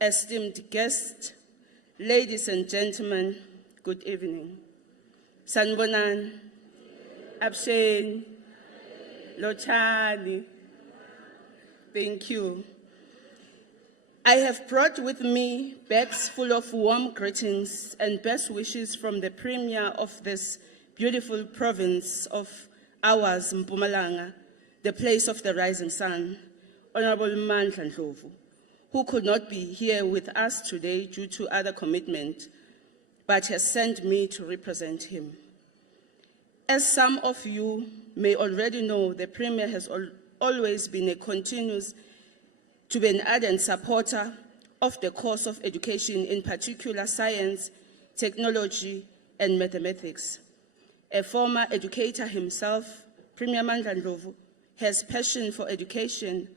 Esteemed guests, ladies and gentlemen, good evening. Sanbonan, Abshen, Lochani, thank you. I have brought with me bags full of warm greetings and best wishes from the Premier of this beautiful province of ours, Mpumalanga, the place of the rising sun, Honorable Mandla Ndlovu, who could not be here with us today due to other commitment, but has sent me to represent him. As some of you may already know, the Premier has always been an ardent supporter of the course of education, in particular science, technology, and mathematics. A former educator himself, Premier Mandla Ndlovu has passion for education,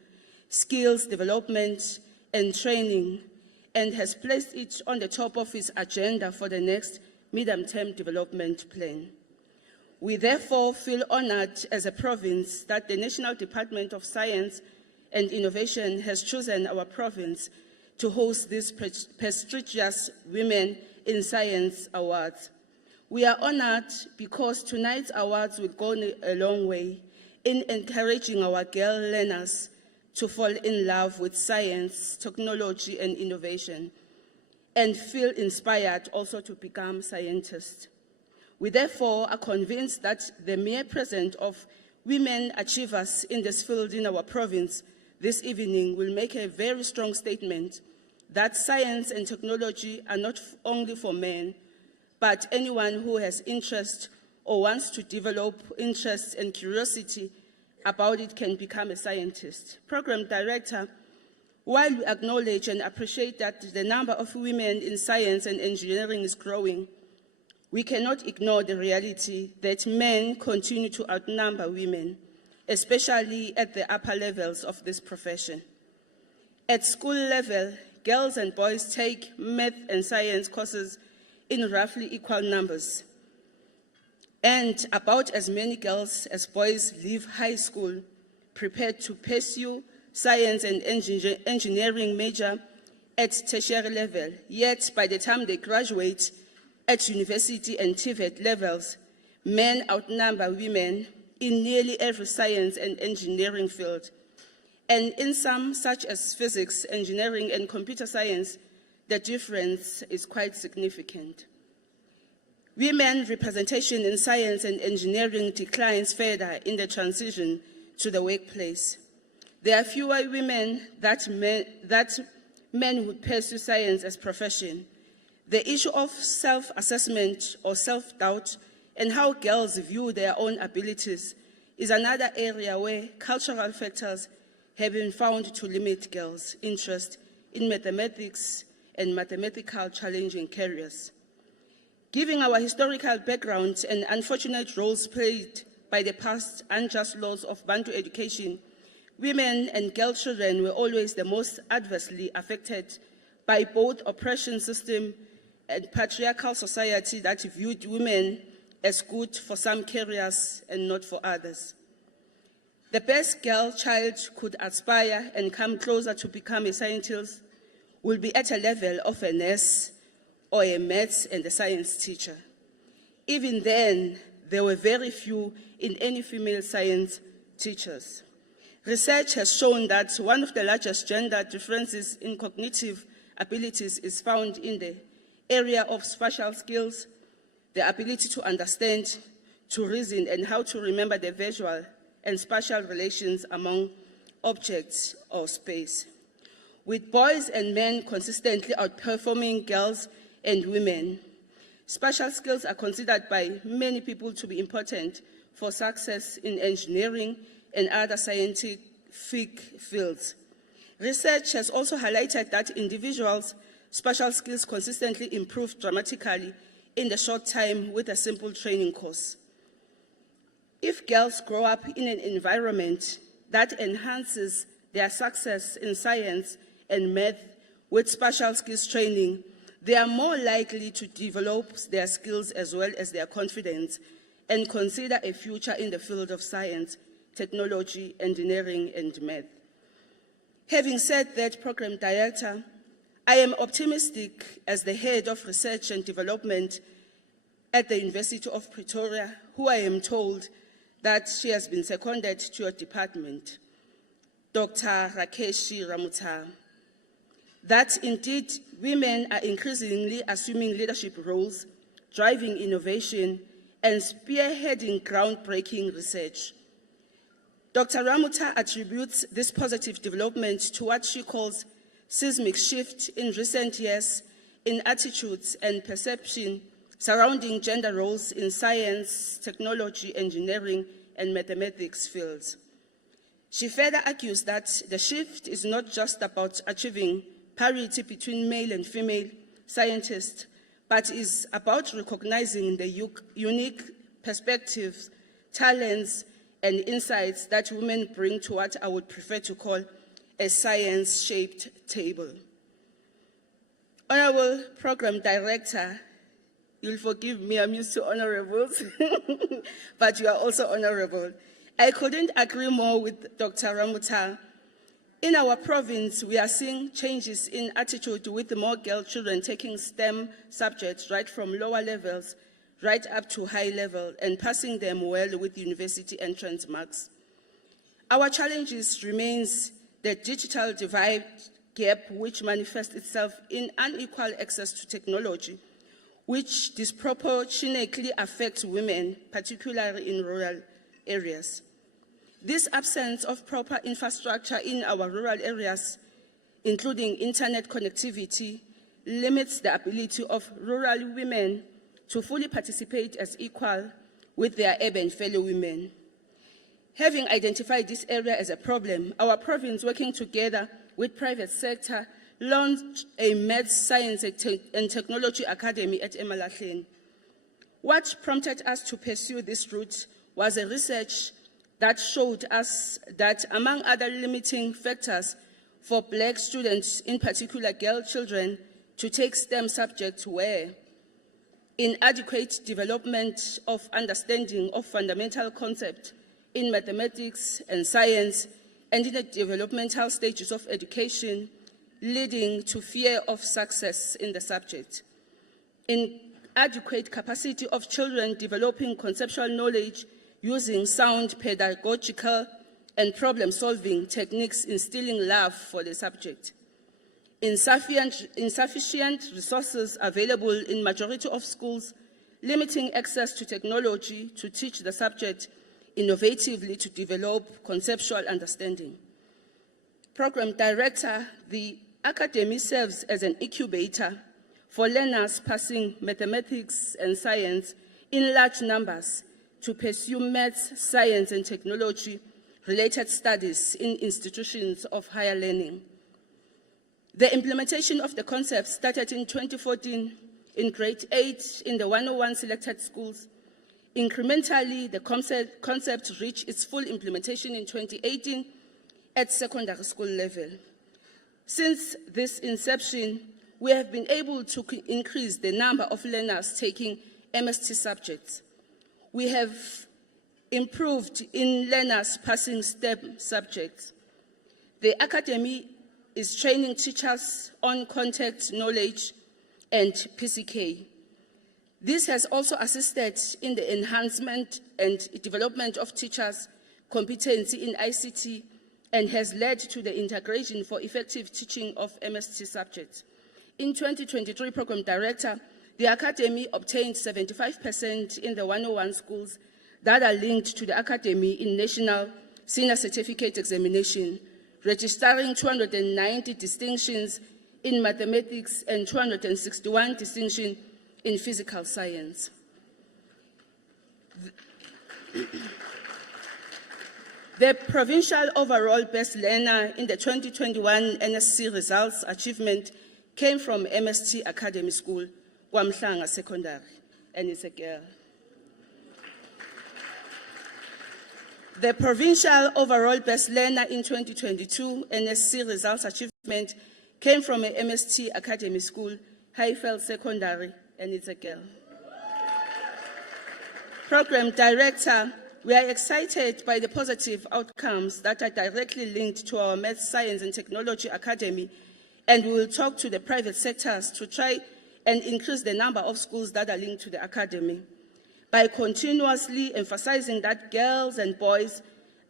skills development, and training, and has placed it on the top of his agenda for the next medium-term development plan. We therefore feel honored as a province that the National Department of Science and Innovation has chosen our province to host this prestigious Women in Science Awards. We are honored because tonight's awards will go a long way in encouraging our girl learners to fall in love with science, technology, and innovation, and feel inspired also to become scientists. We therefore are convinced that the mere presence of women achievers in this field in our province this evening will make a very strong statement that science and technology are not only for men, but anyone who has interest or wants to develop interest and curiosity about it can become a scientist. Program Director, while we acknowledge and appreciate that the number of women in science and engineering is growing, we cannot ignore the reality that men continue to outnumber women, especially at the upper levels of this profession. At school level, girls and boys take math and science courses in roughly equal numbers, and about as many girls as boys leave high school prepared to pursue science and engineering major at tertiary level. Yet, by the time they graduate at university and TVET levels, men outnumber women in nearly every science and engineering field. And in some, such as physics, engineering, and computer science, the difference is quite significant. Women representation in science and engineering declines further in the transition to the workplace. There are fewer women that men would pursue science as profession. The issue of self-assessment or self-doubt and how girls view their own abilities is another area where cultural factors have been found to limit girls' interest in mathematics and mathematical challenging careers. Given our historical background and unfortunate roles played by the past unjust laws of Bantu education, women and girl children were always the most adversely affected by both oppression system and patriarchal society that viewed women as good for some careers and not for others. The best girl child could aspire and come closer to become a scientist will be at a level of a nurse or a maths and a science teacher. Even then, there were very few in any female science teachers. Research has shown that one of the largest gender differences in cognitive abilities is found in the area of spatial skills, the ability to understand, to reason, and how to remember the visual and spatial relations among objects or space. With boys and men consistently outperforming girls and women, spatial skills are considered by many people to be important for success in engineering and other scientific fields. Research has also highlighted that individuals' spatial skills consistently improve dramatically in the short time with a simple training course. If girls grow up in an environment that enhances their success in science and math with spatial skills training, they are more likely to develop their skills as well as their confidence and consider a future in the field of science, technology, engineering, and math. Having said that, Program Director, I am optimistic as the Head of Research and Development at the University of Pretoria, who I am told that she has been seconded to your department, Dr. Rakeshi Ramutha, that indeed women are increasingly assuming leadership roles, driving innovation, and spearheading groundbreaking research. Dr. Ramutha attributes this positive development to what she calls seismic shift in recent years in attitudes and perception surrounding gender roles in science, technology, engineering, and mathematics fields. She further argues that the shift is not just about achieving parity between male and female scientists, but is about recognizing the unique perspectives, talents, and insights that women bring to what I would prefer to call a science-shaped table. Honorable Program Director, you'll forgive me, I'm used to honorables, but you are also honorable. I couldn't agree more with Dr. Ramutha. In our province, we are seeing changes in attitude with more girl children taking STEM subjects right from lower levels right up to high level and passing them well with university entrance marks. Our challenges remains the digital divide gap, which manifests itself in unequal access to technology, which disproportionately affects women, particularly in rural areas. This absence of proper infrastructure in our rural areas, including internet connectivity, limits the ability of rural women to fully participate as equal with their urban fellow women. Having identified this area as a problem, our province, working together with private sector, launched a Maths, Science and Technology Academy at Emalahleni. What prompted us to pursue this route was a research that showed us that, among other limiting factors for Black students, in particular girl children, to take STEM subjects were inadequate development of understanding of fundamental concepts in mathematics and science, and in the developmental stages of education, leading to fear of success in the subject. Inadequate capacity of children developing conceptual knowledge using sound pedagogical and problem-solving techniques, instilling love for the subject. Insufficient resources available in majority of schools, limiting access to technology to teach the subject innovatively to develop conceptual understanding. Program Director, the Academy serves as an incubator for learners passing mathematics and science in large numbers to pursue maths, science, and technology-related studies in institutions of higher learning. The implementation of the concept started in 2014 in grade 8 in the 101 selected schools. Incrementally, the concept reached its full implementation in 2018 at secondary school level. Since this inception, we have been able to increase the number of learners taking MST subjects. We have improved in learners passing STEM subjects. The Academy is training teachers on content knowledge and PCK. This has also assisted in the enhancement and development of teachers' competency in ICT and has led to the integration for effective teaching of MST subjects. In 2023, Program Director, the Academy obtained 75% in the 101 schools that are linked to the Academy in National Senior Certificate Examination, registering 290 distinctions in mathematics and 261 distinctions in physical science. The provincial overall best learner in the 2021 NSC results achievement came from MST Academy School, Kwamhlanga Secondary, and it's a girl. The provincial overall best learner in 2022 NSC results achievement came from a MST Academy School, Highveld Secondary, and it's a girl. Program Director, We are excited by the positive outcomes that are directly linked to our Maths, Science and Technology Academy, and we will talk to the private sectors to try and increase the number of schools that are linked to the academy by continuously emphasizing that girls and boys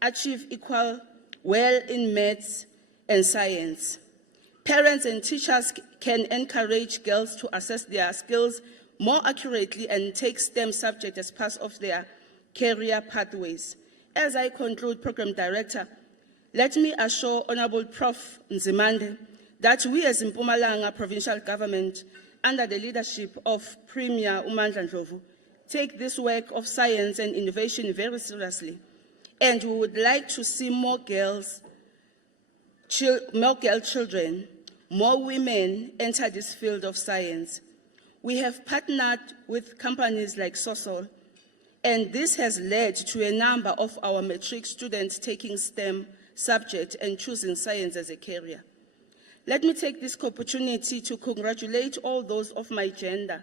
achieve equal well in maths and science. Parents and teachers can encourage girls to assess their skills more accurately and take STEM subjects as part of their career pathways. As I conclude, Program Director, let me assure Honorable Prof. Nzimande that we as Mpumalanga Provincial Government, under the leadership of Premier Umandla Ndlovu, take this work of science and innovation very seriously, and we would like to see more girl children, more women enter this field of science. We have partnered with companies like Sosol, and this has led to a number of our matric students taking STEM subjects and choosing science as a career. Let me take this opportunity to congratulate all those of my gender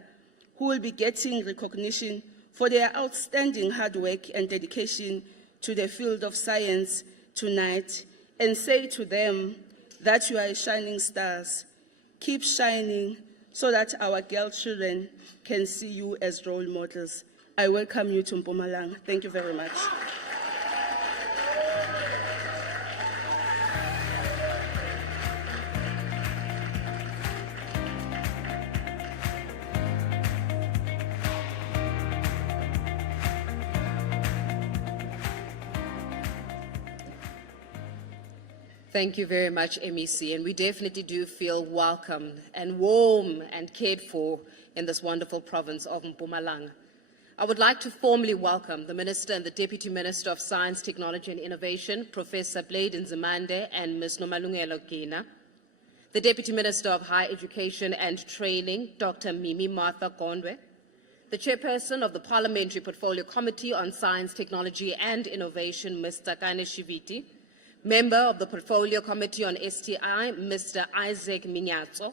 who will be getting recognition for their outstanding hard work and dedication to the field of science tonight, and say to them that you are shining stars. Keep shining so that our girl children can see you as role models. I welcome you to Mpumalanga. Thank you very much. Thank you very much, MEC, and we definitely do feel welcome and warm and cared for in this wonderful province of Mpumalanga. I would like to formally welcome the Minister and the Deputy Minister of Science, Technology and Innovation, Professor Blade Nzimande and Ms. Nomalungelo Gina, the Deputy Minister of Higher Education and Training, Dr. Mimi Martha Gondwe, the Chairperson of the Parliamentary Portfolio Committee on Science, Technology and Innovation, Mr. Kane Shiviti, Member of the Portfolio Committee on STI, Mr. Isaac Minyatso,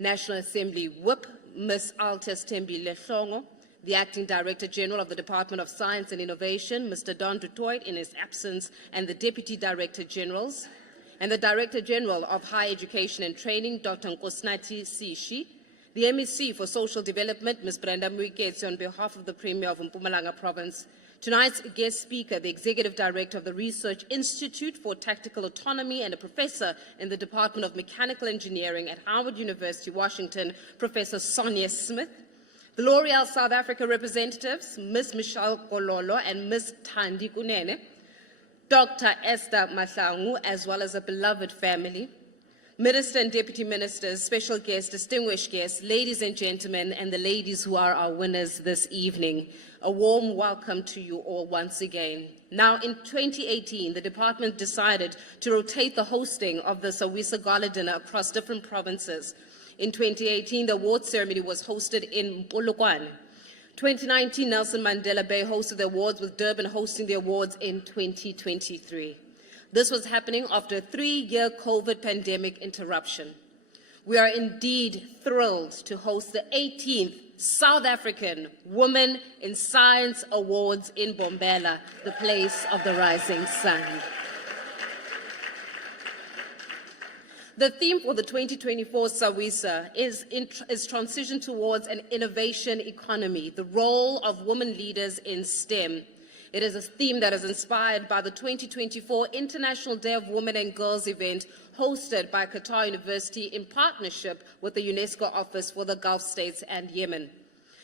National Assembly Whip, Ms. Altes Tembi Lehlongo, the Acting Director General of the Department of Science and Innovation, Mr. Don Dutoit in his absence, and the Deputy Director Generals, and the Director General of Higher Education and Training, Dr. Nkosnati Sishi, the MEC for Social Development, Ms. Brenda Muiketsi, on behalf of the Premier of Mpumalanga Province, tonight's guest speaker, the Executive Director of the Research Institute for Tactical Autonomy and a professor in the Department of Mechanical Engineering at Howard University, Washington, Professor Sonia Smith, the L'Oreal South Africa representatives, Ms. Michelle Kololo and Ms. Thandi Kunene, Dr. Esther Mahlangu, as well as a beloved family, Minister and Deputy Ministers, special guests, distinguished guests, ladies and gentlemen, and the ladies who are our winners this evening. A warm welcome to you all once again. Now, in 2018, the department decided to rotate the hosting of the SABC Gala Dinner across different provinces. In 2018, the award ceremony was hosted in Polokwane. 2019, Nelson Mandela Bay hosted the awards, with Durban hosting the awards in 2023. This was happening after a 3-year COVID pandemic interruption. We are indeed thrilled to host the 18th South African Women in Science Awards in Bombela, the place of the rising sun. The theme for the 2024 SABC is transition towards an innovation economy, the role of women leaders in STEM. It is a theme that is inspired by the 2024 International Day of Women and Girls event hosted by Qatar University in partnership with the UNESCO Office for the Gulf States and Yemen.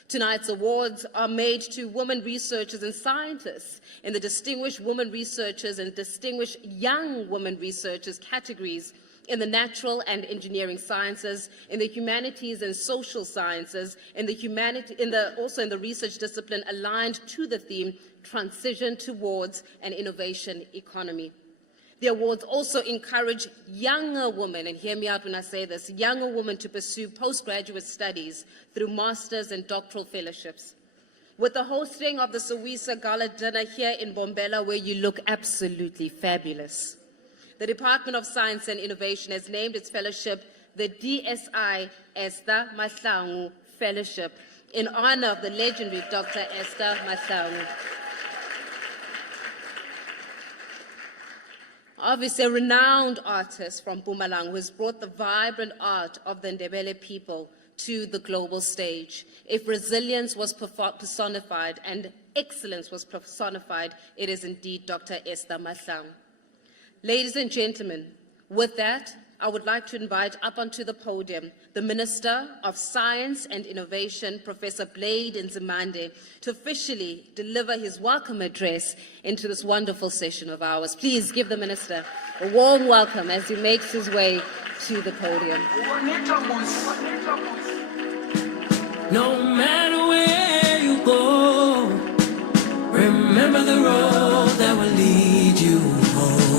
Tonight's awards are made to women researchers and scientists in the Distinguished Women Researchers and Distinguished Young Women Researchers categories in the natural and engineering sciences, in the humanities and social sciences, also in the research discipline aligned to the theme, transition towards an innovation economy. The awards also encourage younger women, and hear me out when I say this, younger women to pursue postgraduate studies through master's and doctoral fellowships. With the hosting of the SABC Gala Dinner here in Bombela, where you look absolutely fabulous, the Department of Science and Innovation has named its fellowship the DSI Esther Mahlangu Fellowship in honor of the legendary Dr. Esther Mahlangu. Obviously, a renowned artist from Mpumalanga who has brought the vibrant art of the Ndebele people to the global stage. If resilience was personified and excellence was personified, it is indeed Dr. Esther Mahlang. Ladies and gentlemen, with that, I would like to invite up onto the podium the Minister of Science and Innovation, Professor Blade Nzimande, to officially deliver his welcome address into this wonderful session of ours. Please give the Minister a warm welcome as he makes his way to the podium. No matter where you go, remember the road that will lead you home.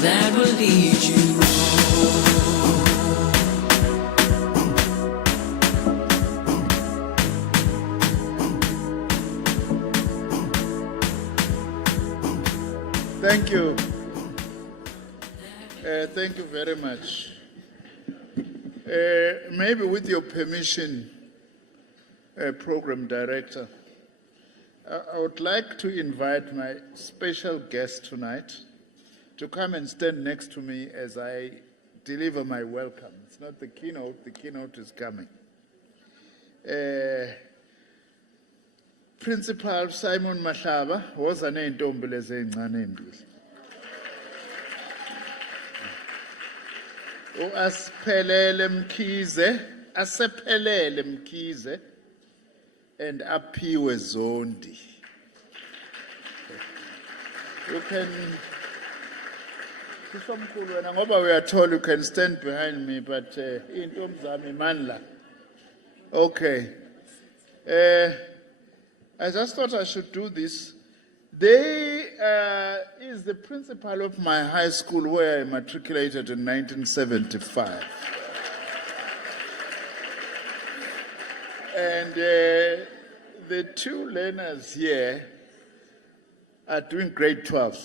That will lead you home. Thank you. Thank you very much. Maybe with your permission, Program Director, I would like to invite my special guest tonight to come and stand next to me as I deliver my welcome. It's not the keynote is coming. Principal Simon Mahlaba was an entombileze ngane asephelele mkhize and aphiwe zondi. You can, ngoba we are told you can stand behind me, but intombi zami manla. Okay. I just thought I should do this. They is the principal of my high school where I matriculated in 1975. And the two learners here are doing grade 12.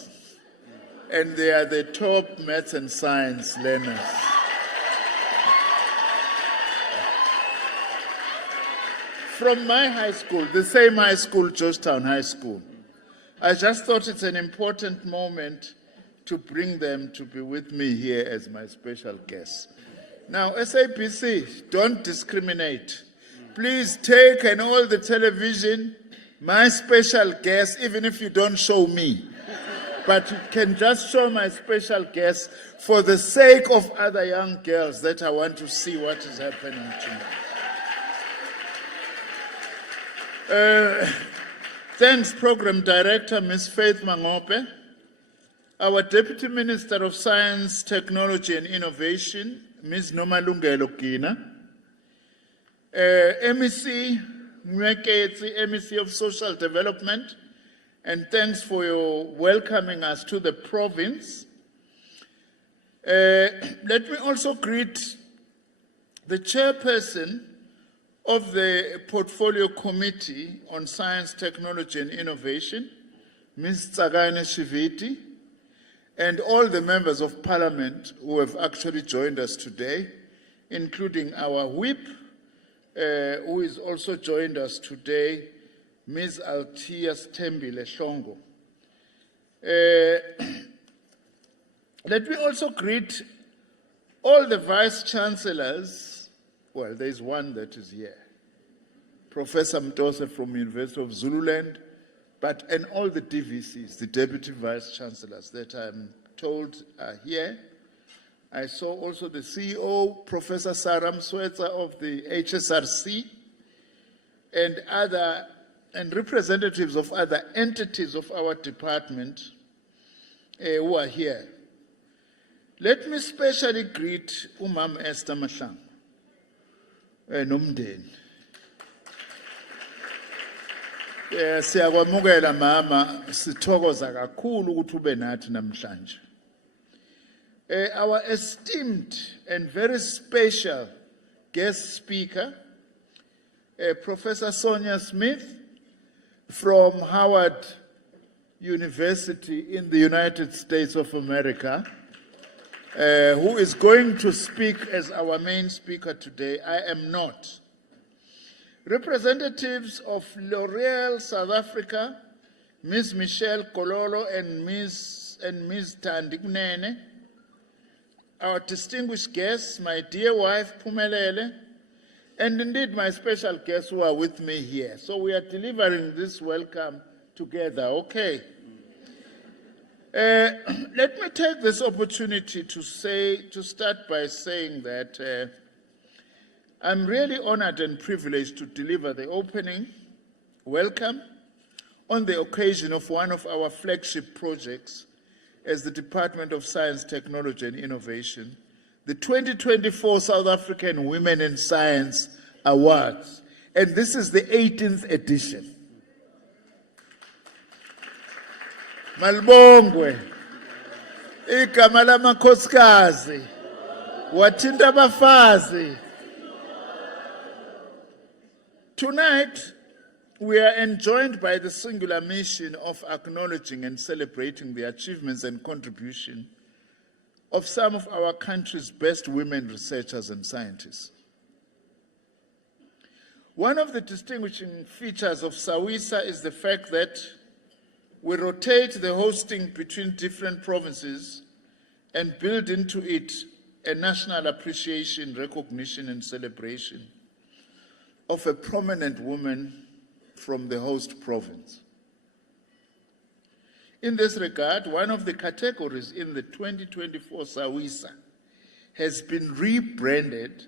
And they are the top maths and science learners. From my high school, the same high school, Georgetown High School. I just thought it's an important moment to bring them to be with me here as my special guest. Now, SABC, don't discriminate. Please take and all the television, my special guest, even if you don't show me. But you can just show my special guest for the sake of other young girls that I want to see what is happening tonight. Thanks, Program Director, Ms. Faith Mangope, our Deputy Minister of Science, Technology and Innovation, Ms. Nomalungelo Gina, MEC Nweketsi, MEC of Social Development, and thanks for your welcoming us to the province. Let me also greet the chairperson of the Portfolio Committee on Science, Technology and Innovation, Ms. Tsagane Shiviti, and all the members of Parliament who have actually joined us today, including our whip, who is also joined us today, Ms. Altias Tembile Shongo. Let me also greet all the vice-chancellors. Well, there's one that is here, Professor Mtose from University of Zululand, and all the DVCs, the Deputy Vice-Chancellors that I'm told are here. I saw also the CEO, Professor Saram Swetsa of the HSRC, and representatives of other entities of our department who are here. Let me specially greet Umam Esther Mahlang. Nomndeni. Siyakwamukela mama, sithokoza kakhulu ukuthi ube nathi namhlanje. Our esteemed and very special guest speaker, Professor Sonia Smith from Howard University in the United States of America, who is going to speak as our main speaker today. I am not. Representatives of L'Oreal South Africa, Ms. Michelle Kololo and Ms. Tandi Kunene, our distinguished guests, my dear wife Pumelele, and indeed my special guests who are with me here. So we are delivering this welcome together, okay? Let me take this opportunity to start by saying that I'm really honored and privileged to deliver the opening welcome on the occasion of one of our flagship projects as the Department of Science, Technology and Innovation, the 2024 South African Women in Science Awards. And this is the 18th edition. Malbongwe, igama lamakhosikazi, wathinta abafazi. Tonight, we are enjoined by the singular mission of acknowledging and celebrating the achievements and contribution of some of our country's best women researchers and scientists. One of the distinguishing features of SAWISA is the fact that we rotate the hosting between different provinces and build into it a national appreciation, recognition, and celebration of a prominent woman from the host province. In this regard, one of the categories in the 2024 SAWISA has been rebranded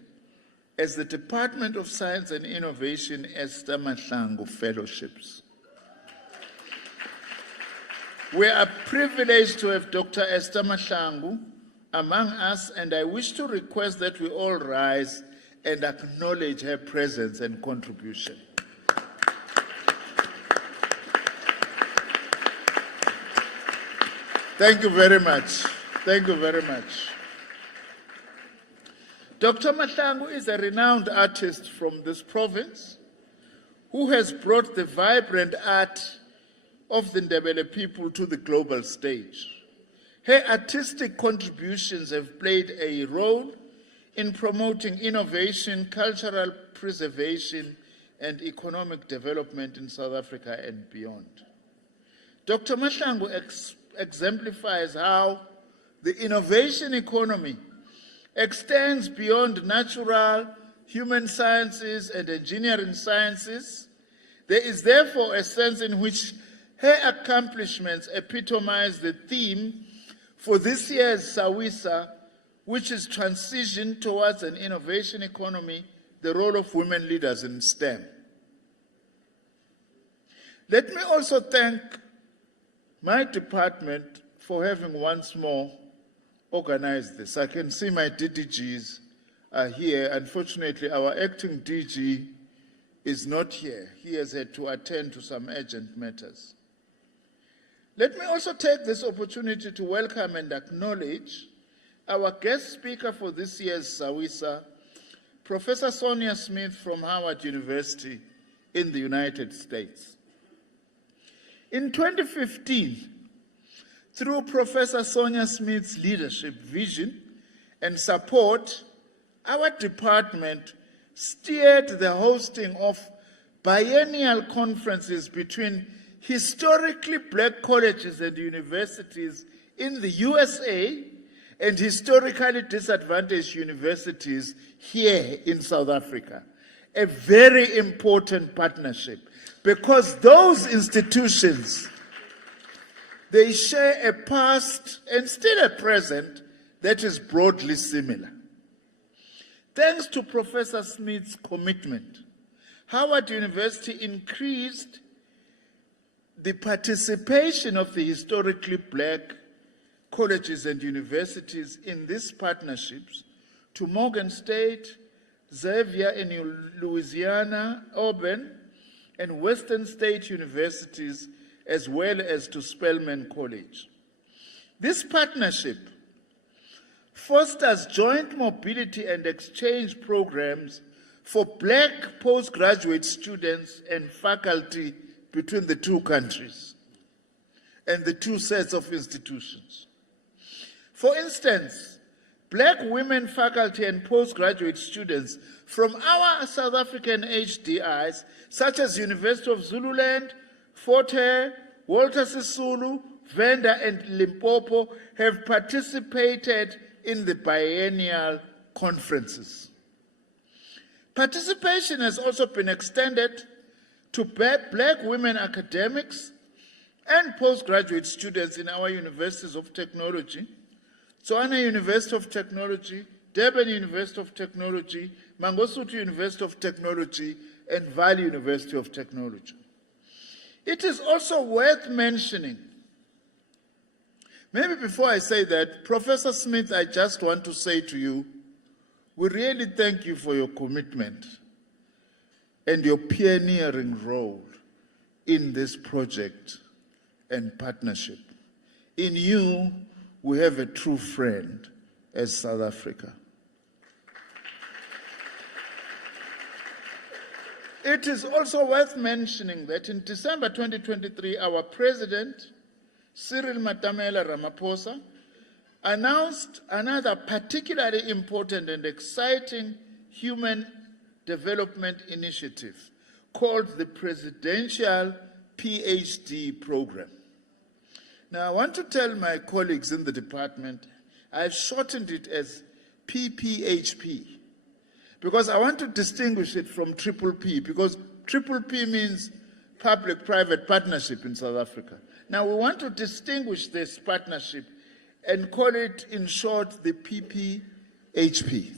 as the Department of Science and Innovation Esther Mahlangu Fellowships. We are privileged to have Dr. Esther Mahlangu among us, and I wish to request that we all rise and acknowledge her presence and contribution. Thank you very much. Thank you very much. Dr. Mahlangu is a renowned artist from this province who has brought the vibrant art of the Ndebele people to the global stage. Her artistic contributions have played a role in promoting innovation, cultural preservation, and economic development in South Africa and beyond. Dr. Mahlangu exemplifies how the innovation economy extends beyond natural, human sciences, and engineering sciences. There is therefore a sense in which her accomplishments epitomize the theme for this year's SAWISA, which is transition towards an innovation economy, the role of women leaders in STEM. Let me also thank my department for having once more organized this. I can see my DDGs are here. Unfortunately, our acting DG is not here. He has had to attend to some urgent matters. Let me also take this opportunity to welcome and acknowledge our guest speaker for this year's SAWISA, Professor Sonia Smith from Howard University in the United States. In 2015, through Professor Sonia Smith's leadership, vision, and support, our department steered the hosting of biennial conferences between historically black colleges and universities in the USA and historically disadvantaged universities here in South Africa. A very important partnership because those institutions, they share a past and still a present that is broadly similar. Thanks to Professor Smith's commitment, Howard University increased the participation of the historically black colleges and universities in these partnerships to Morgan State, Xavier in Louisiana, Auburn, and Western State universities, as well as to Spelman College. This partnership fosters joint mobility and exchange programs for black postgraduate students and faculty between the two countries and the two sets of institutions. For instance, Black women faculty and postgraduate students from our South African HDIs, such as University of Zululand, Fort Hare, Walter Sisulu, Venda, and Limpopo, have participated in the biennial conferences. Participation has also been extended to Black women academics and postgraduate students in our universities of technology, Tshwane University of Technology, Durban University of Technology, Mangosuthu University of Technology, and Valley University of Technology. It is also worth mentioning, maybe before I say that, Professor Smith, I just want to say to you, we really thank you for your commitment and your pioneering role in this project and partnership. In you, we have a true friend as South Africa. It is also worth mentioning that in December 2023, our President, Cyril Matamela Ramaphosa, announced another particularly important and exciting human development initiative called the Presidential PhD Program. Now, I want to tell my colleagues in the department, I've shortened it as PPHP, because I want to distinguish it from Triple P, because Triple P means public-private partnership in South Africa. Now, we want to distinguish this partnership and call it, in short, the PPHP,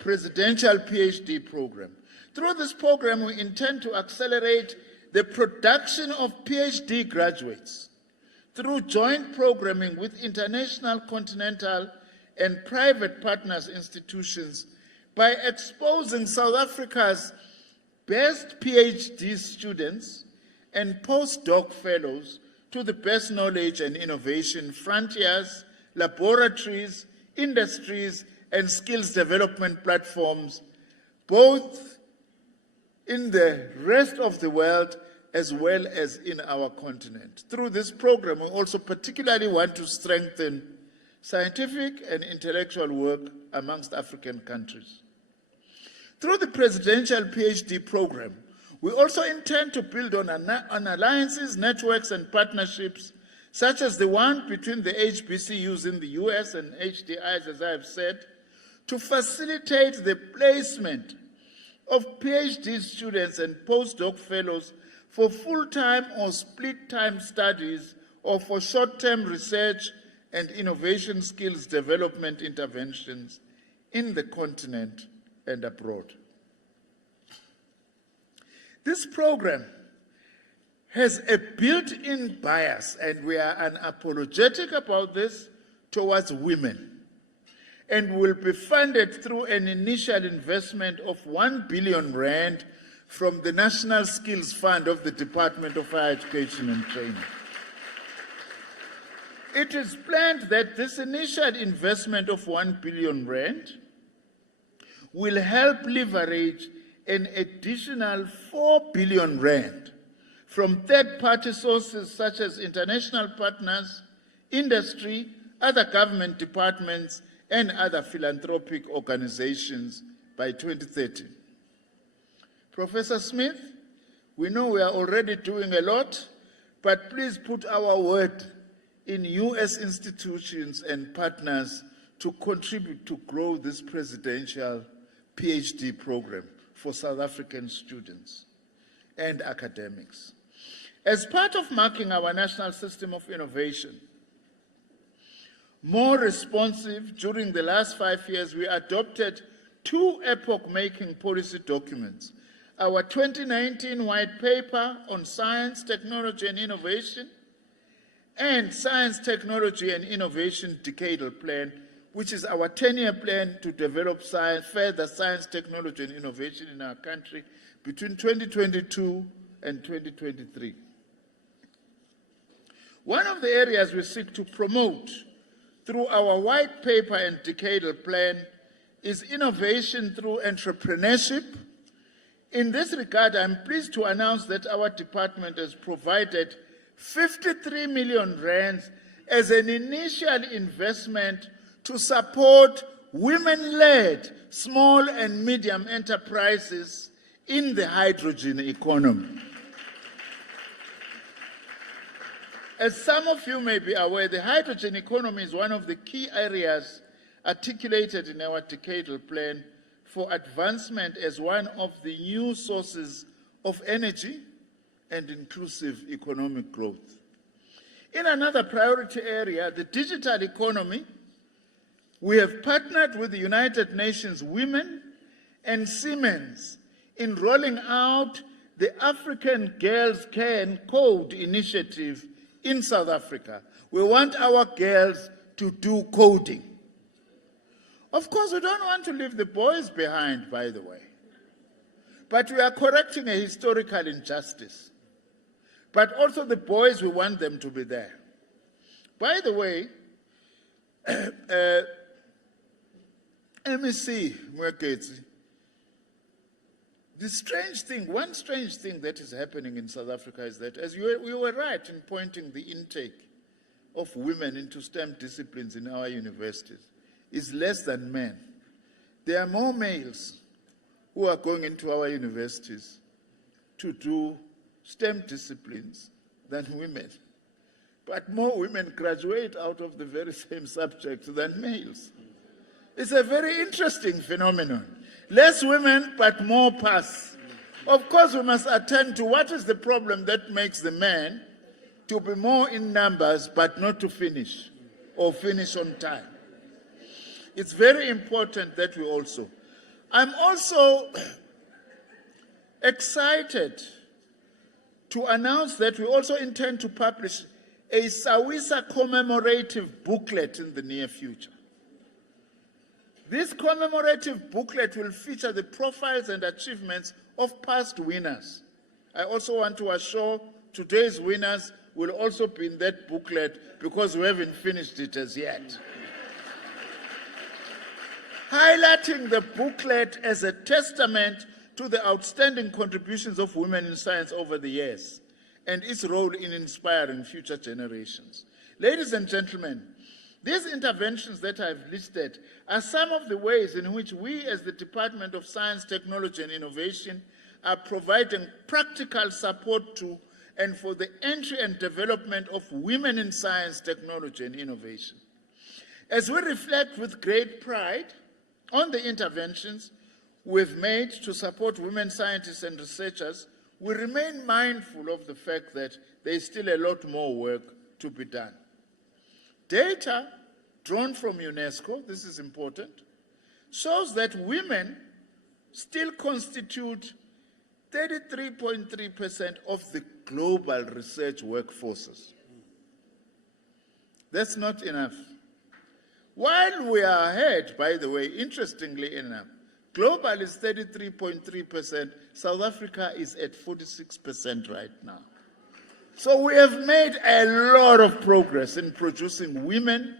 Presidential PhD Program. Through this program, we intend to accelerate the production of PhD graduates through joint programming with international, continental, and private partners institutions by exposing South Africa's best PhD students and postdoc fellows to the best knowledge and innovation frontiers, laboratories, industries, and skills development platforms, both in the rest of the world as well as in our continent. Through this program, we also particularly want to strengthen scientific and intellectual work amongst African countries. Through the Presidential PhD Program, we also intend to build on alliances, networks, and partnerships, such as the one between the HBCUs in the US and HDIs, as I have said, to facilitate the placement of PhD students and postdoc fellows for full-time or split-time studies or for short-term research and innovation skills development interventions in the continent and abroad. This program has a built-in bias, and we are unapologetic about this, towards women, and will be funded through an initial investment of 1 billion rand from the National Skills Fund of the Department of Higher Education and Training. It is planned that this initial investment of 1 billion rand will help leverage an additional 4 billion rand from third-party sources such as international partners, industry, other government departments, and other philanthropic organizations by 2030. Professor Smith, we know we are already doing a lot, but please put our word in US institutions and partners to contribute to grow this presidential PhD program for South African students and academics. As part of marking our national system of innovation more responsive, during the last 5 years, we adopted 2 epoch-making policy documents: our 2019 White Paper on Science, Technology and Innovation, and Science, Technology and Innovation Decadal Plan, which is our 10-year plan to develop further science, technology, and innovation in our country between 2022 and 2023. One of the areas we seek to promote through our White Paper and Decadal Plan is innovation through entrepreneurship. In this regard, I'm pleased to announce that our department has provided 53 million rands as an initial investment to support women-led small and medium enterprises in the hydrogen economy. As some of you may be aware, the hydrogen economy is one of the key areas articulated in our decadal plan for advancement as one of the new sources of energy and inclusive economic growth. In another priority area, the digital economy, we have partnered with the United Nations Women and Siemens in rolling out the African Girls Can Code initiative in South Africa. We want our girls to do coding. Of course, we don't want to leave the boys behind, by the way. But we are correcting a historical injustice. But also the boys, we want them to be there. By the way, MEC Mweketsi, one strange thing that is happening in South Africa is that, as you were right in pointing the intake of women into STEM disciplines in our universities, is less than men. There are more males who are going into our universities to do STEM disciplines than women. But more women graduate out of the very same subjects than males. It's a very interesting phenomenon. Less women, but more pass. Of course, we must attend to what is the problem that makes the men to be more in numbers, but not to finish, or finish on time. It's very important that we also. I'm also excited to announce that we also intend to publish a SAWISA commemorative booklet in the near future. This commemorative booklet will feature the profiles and achievements of past winners. I also want to assure today's winners will also be in that booklet because we haven't finished it as yet. Highlighting the booklet as a testament to the outstanding contributions of women in science over the years and its role in inspiring future generations. Ladies and gentlemen, these interventions that I've listed are some of the ways in which we as the Department of Science, Technology and Innovation are providing practical support to and for the entry and development of women in science, technology and innovation. As we reflect with great pride on the interventions we've made to support women scientists and researchers, we remain mindful of the fact that there is still a lot more work to be done. Data drawn from UNESCO, this is important, shows that women still constitute 33.3% of the global research workforces. That's not enough. While we are ahead, by the way, interestingly enough, global is 33.3%, South Africa is at 46% right now. So we have made a lot of progress in producing women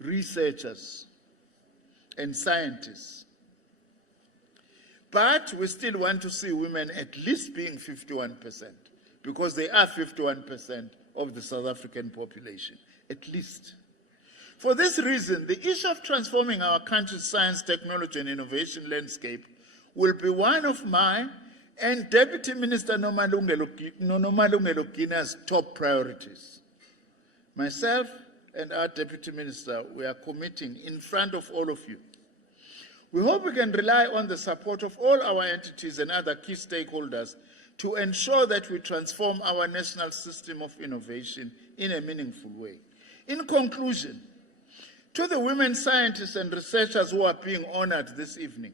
researchers and scientists. But we still want to see women at least being 51%, because they are 51% of the South African population, at least. For this reason, the issue of transforming our country's science, technology, and innovation landscape will be one of my and Deputy Minister Nomalungelo Gina's top priorities. Myself and our Deputy Minister, we are committing in front of all of you. We hope we can rely on the support of all our entities and other key stakeholders to ensure that we transform our national system of innovation in a meaningful way. In conclusion, to the women scientists and researchers who are being honored this evening,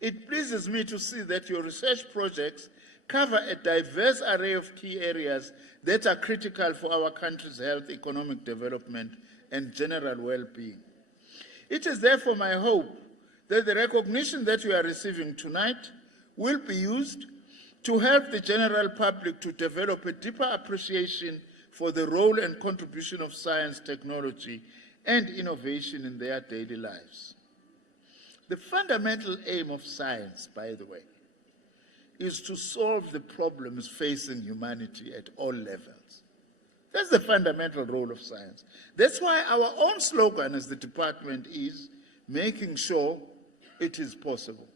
it pleases me to see that your research projects cover a diverse array of key areas that are critical for our country's health, economic development, and general well-being. It is therefore my hope that the recognition that we are receiving tonight will be used to help the general public to develop a deeper appreciation for the role and contribution of science, technology, and innovation in their daily lives. The fundamental aim of science, by the way, is to solve the problems facing humanity at all levels. That's the fundamental role of science. That's why our own slogan as the department is making sure it is possible.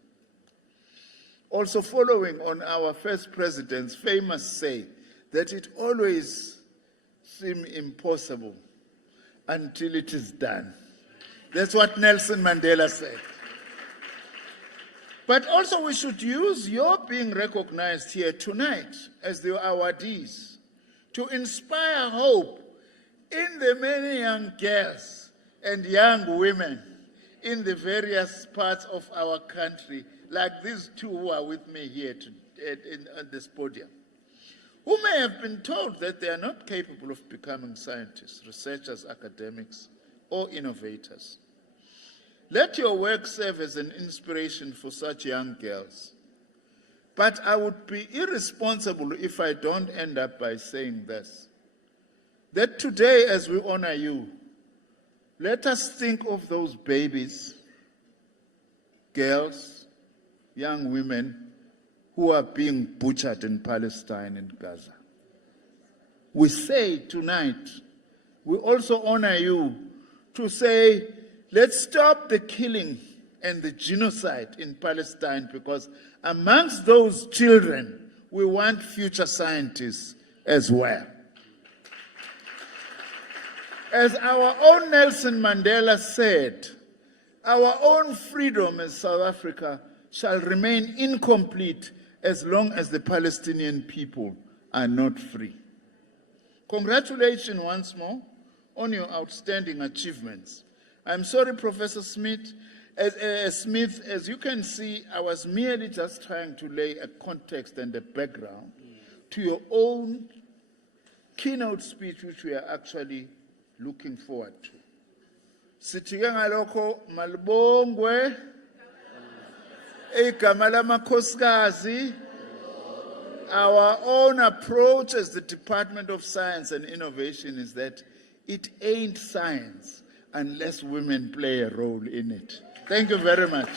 Also following on our first president's famous say that it always seems impossible until it is done. That's what Nelson Mandela said. But also we should use your being recognized here tonight as the awardees to inspire hope in the many young girls and young women in the various parts of our country, like these two who are with me here at this podium, who may have been told that they are not capable of becoming scientists, researchers, academics, or innovators. Let your work serve as an inspiration for such young girls. But I would be irresponsible if I don't end up by saying this, that today as we honor you, let us think of those babies, girls, young women who are being butchered in Palestine and Gaza. We say tonight, we also honor you to say, let's stop the killing and the genocide in Palestine, because amongst those children, we want future scientists as well. As our own Nelson Mandela said, our own freedom as South Africa shall remain incomplete as long as the Palestinian people are not free. Congratulations once more on your outstanding achievements. I'm sorry, Professor Smith. As you can see, I was merely just trying to lay a context and a background to your own keynote speech, which we are actually looking forward to. Sithike ngalokho malibongwe igama lamakhosikazi. Our own approach as the Department of Science and Innovation is that it ain't science unless women play a role in it. Thank you very much.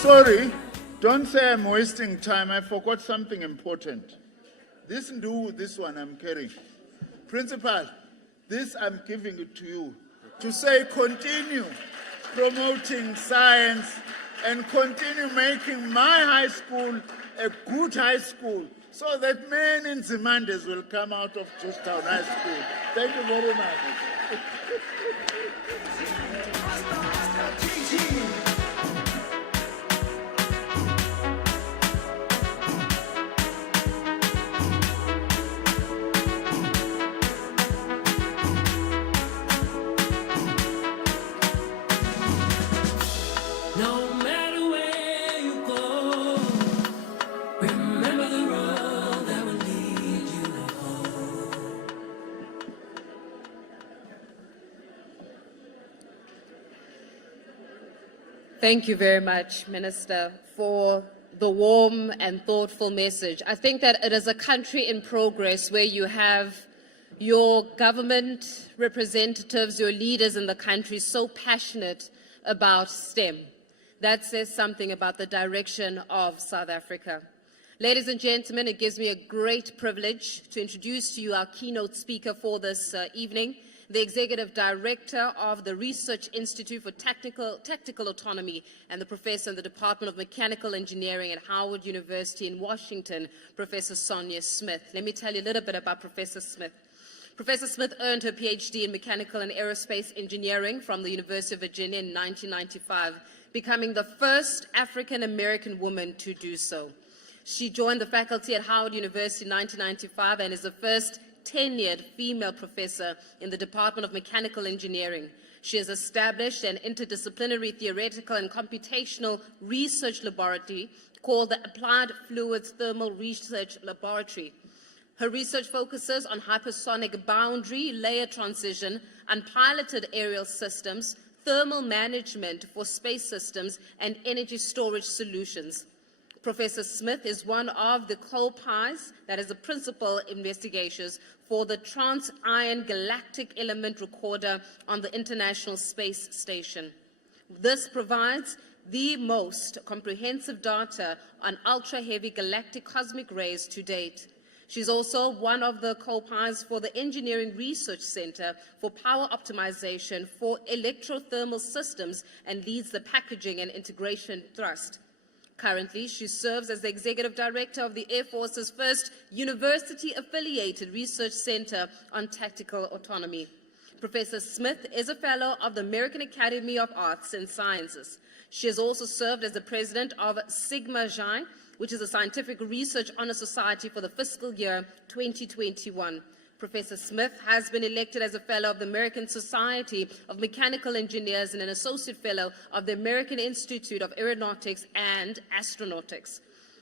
Sorry, don't say I'm wasting time. I forgot something important. This one I'm carrying. Principal, this I'm giving it to you to say continue promoting science and continue making my high school a good high school so that many Nzimandes will come out of Georgetown High School. Thank you very much. No matter where you go, remember the road that will lead you home. Thank you very much, Minister, for the warm and thoughtful message. I think that it is a country in progress where you have your government representatives, your leaders in the country so passionate about STEM. That says something about the direction of South Africa. Ladies and gentlemen, it gives me a great privilege to introduce to you our keynote speaker for this evening, the Executive Director of the Research Institute for Tactical Autonomy and the Professor in the Department of Mechanical Engineering at Howard University in Washington, Professor Sonia Smith. Let me tell you a little bit about Professor Smith. Professor Smith earned her PhD in Mechanical and Aerospace Engineering from the University of Virginia in 1995. becoming the first African American woman to do so. She joined the faculty at Howard University in 1995 and is the first tenured female professor in the Department of Mechanical Engineering. She has established an interdisciplinary theoretical and computational research laboratory called the Applied Fluids Thermal Research Laboratory. Her research focuses on hypersonic boundary, layer transition, unpiloted aerial systems, thermal management for space systems, and energy storage solutions. Professor Smith is one of the co-PIs, that is the principal investigators, for the Trans-Ion Galactic Element Recorder on the International Space Station. This provides the most comprehensive data on ultra-heavy galactic cosmic rays to date. She's also one of the co-PIs for the Engineering Research Center for Power Optimization for Electrothermal Systems and leads the Packaging and Integration Thrust. Currently, she serves as the Executive Director of the Air Force's first university-affiliated research center on tactical autonomy. Professor Smith is a Fellow of the American Academy of Arts and Sciences. She has also served as the President of Sigma Xi, which is a scientific research honor society for the fiscal year 2021. Professor Smith has been elected as a Fellow of the American Society of Mechanical Engineers and an Associate Fellow of the American Institute of Aeronautics and Astronautics.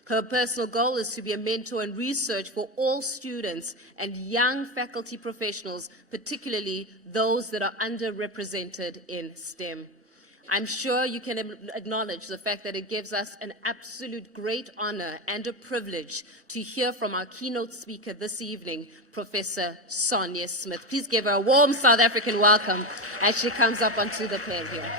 Her personal goal is to be a mentor in research for all students and young faculty professionals, particularly those that are underrepresented in STEM. I'm sure you can acknowledge the fact that it gives us an absolute great honor and a privilege to hear from our keynote speaker this evening, Professor Sonia Smith. Please give her a warm South African welcome as she comes up onto the panel here.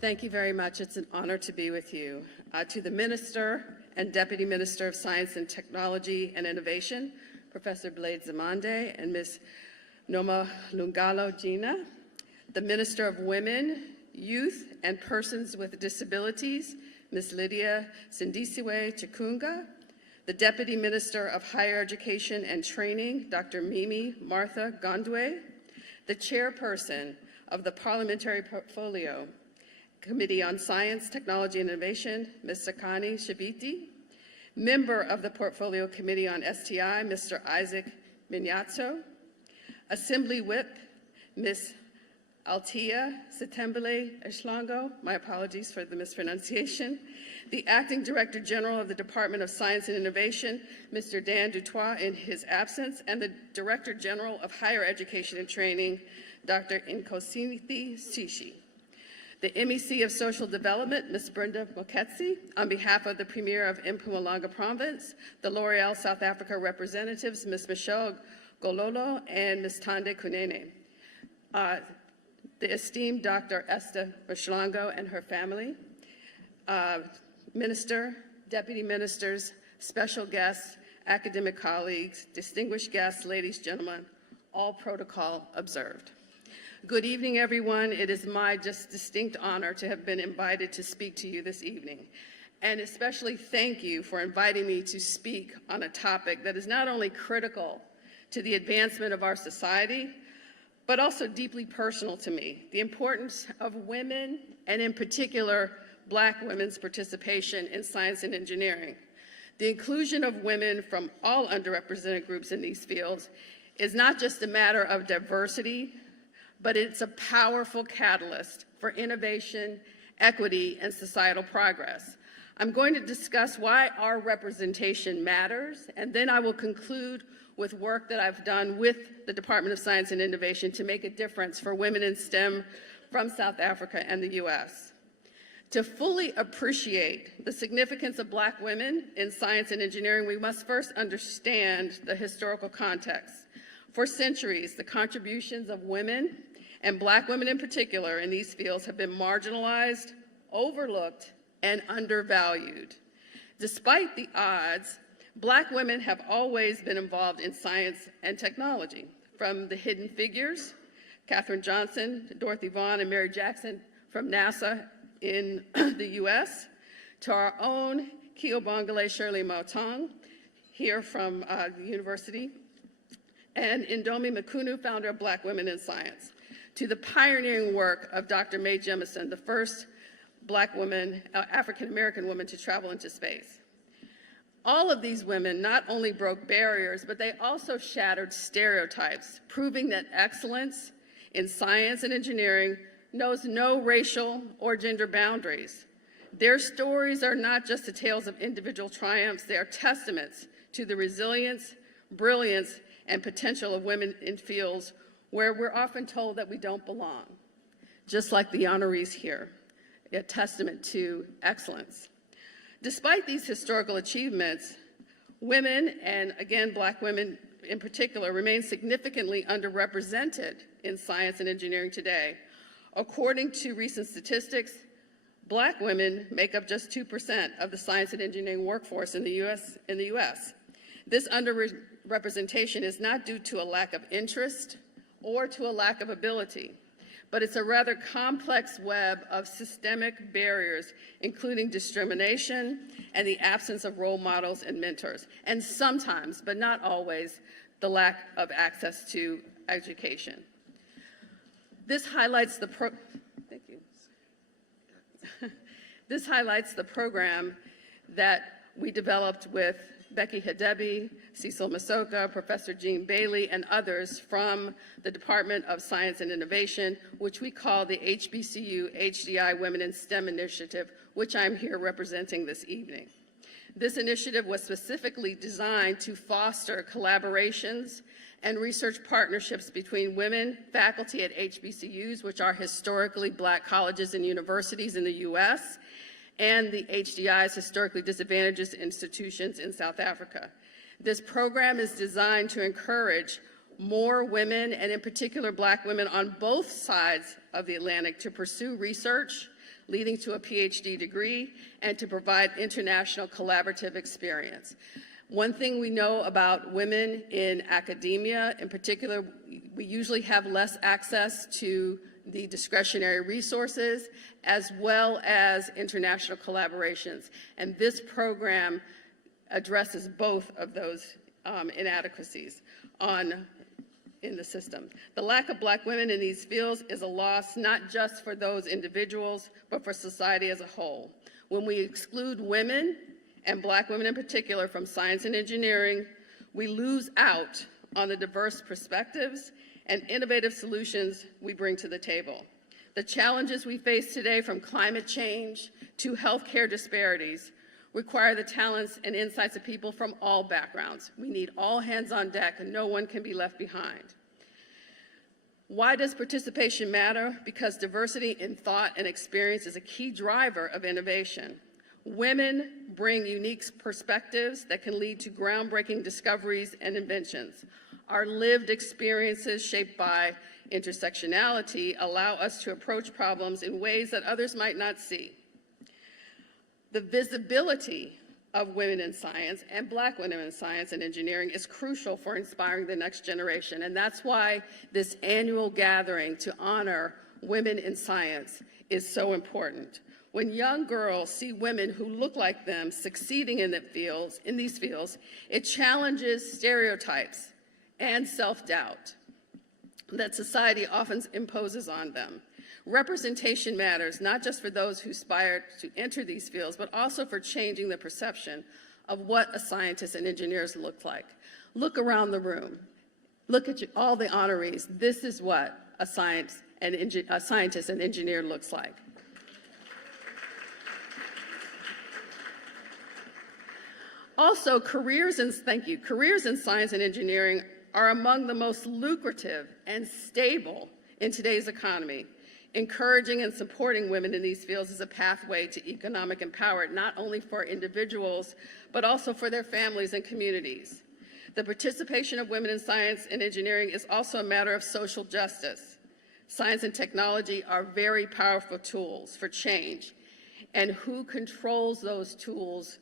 Thank you very much. It's an honor to be with you. To the Minister and Deputy Minister of Science and Technology and Innovation, Professor Blade Zamande and Ms. Noma Lungalo Gina, the Minister of Women, Youth, and Persons with Disabilities, Ms. Lydia Sindisiwe Chikunga, the Deputy Minister of Higher Education and Training, Dr. Mimi Martha Gondwe, the Chairperson of the Parliamentary Portfolio Committee on Science, Technology, and Innovation, Ms. Sakani Shabiti, member of the Portfolio Committee on STI, Mr. Isaac Minyatso, Assembly Whip, Ms. Altia Setembele Eshlango, my apologies for the mispronunciation, the Acting Director General of the Department of Science and Innovation, Mr. Dan Dutoit in his absence, and the Director General of Higher Education and Training, Dr. Nkosinithi Sishi. The MEC of Social Development, Ms. Brenda Moketsi, on behalf of the Premier of Mpumalanga Province, the L'Oreal South Africa representatives, Ms. Michelle Gololo and Ms. Tande Kunene. The esteemed Dr. Esther Mashlango and her family, Minister, Deputy Ministers, special guests, academic colleagues, distinguished guests, ladies, gentlemen, all protocol observed. Good evening, everyone. It is my distinct honor to have been invited to speak to you this evening. And especially thank you for inviting me to speak on a topic that is not only critical to the advancement of our society, but also deeply personal to me, the importance of women, and in particular, Black women's participation in science and engineering. The inclusion of women from all underrepresented groups in these fields is not just a matter of diversity, but it's a powerful catalyst for innovation, equity, and societal progress. I'm going to discuss why our representation matters, and then I will conclude with work that I've done with the Department of Science and Innovation to make a difference for women in STEM from South Africa and the US. To fully appreciate the significance of Black women in science and engineering, we must first understand the historical context. For centuries, the contributions of women, and Black women in particular in these fields, have been marginalized, overlooked, and undervalued. Despite the odds, Black women have always been involved in science and technology, from the Hidden Figures Katherine Johnson, Dorothy Vaughan, and Mary Jackson from NASA in the US, to our own Keobongole Shirley Mautong, here from the university, and Indomi Makunu, founder of Black Women in Science, to the pioneering work of Dr. Mae Jemison, the first Black woman, African-American woman to travel into space. All of these women not only broke barriers, but they also shattered stereotypes, proving that excellence in science and engineering knows no racial or gender boundaries. Their stories are not just the tales of individual triumphs, they are testaments to the resilience, brilliance, and potential of women in fields where we're often told that we don't belong, just like the honorees here, a testament to excellence. Despite these historical achievements, women, and again, Black women in particular, remain significantly underrepresented in science and engineering today. According to recent statistics, Black women make up just 2% of the science and engineering workforce in the US. This underrepresentation is not due to a lack of interest or to a lack of ability, but it's a rather complex web of systemic barriers, including discrimination and the absence of role models and mentors, and sometimes, but not always, the lack of access to education. This highlights the This highlights the program that we developed with Becky Hadebi, Cecil Masoka, Professor Jean Bailey, and others from the Department of Science and Innovation, which we call the HBCU HDI Women in STEM Initiative, which I'm here representing this evening. This initiative was specifically designed to foster collaborations and research partnerships between women faculty at HBCUs, which are historically Black colleges and universities in the US, and the HDI's, historically disadvantaged institutions in South Africa. This program is designed to encourage more women, and in particular Black women on both sides of the Atlantic, to pursue research leading to a PhD degree and to provide international collaborative experience. One thing we know about women in academia, in particular, we usually have less access to the discretionary resources as well as international collaborations. And this program addresses both of those inadequacies in the system. The lack of Black women in these fields is a loss not just for those individuals, but for society as a whole. When we exclude women, and Black women in particular, from science and engineering, we lose out on the diverse perspectives and innovative solutions we bring to the table. The challenges we face today, from climate change to healthcare disparities, require the talents and insights of people from all backgrounds. We need all hands on deck, and no one can be left behind. Why does participation matter? Because diversity in thought and experience is a key driver of innovation. Women bring unique perspectives that can lead to groundbreaking discoveries and inventions. Our lived experiences, shaped by intersectionality, allow us to approach problems in ways that others might not see. The visibility of women in science and Black women in science and engineering is crucial for inspiring the next generation, and that's why this annual gathering to honor women in science is so important. When young girls see women who look like them succeeding in these fields, it challenges stereotypes and self-doubt that society often imposes on them. Representation matters, not just for those who aspire to enter these fields, but also for changing the perception of what a scientist and engineers look like. Look around the room. Look at all the honorees. This is what a scientist and engineer looks like. Also, careers in science and engineering are among the most lucrative and stable in today's economy. Encouraging and supporting women in these fields is a pathway to economic empowerment, not only for individuals, but also for their families and communities. The participation of women in science and engineering is also a matter of social justice. Science and technology are very powerful tools for change, and who controls those tools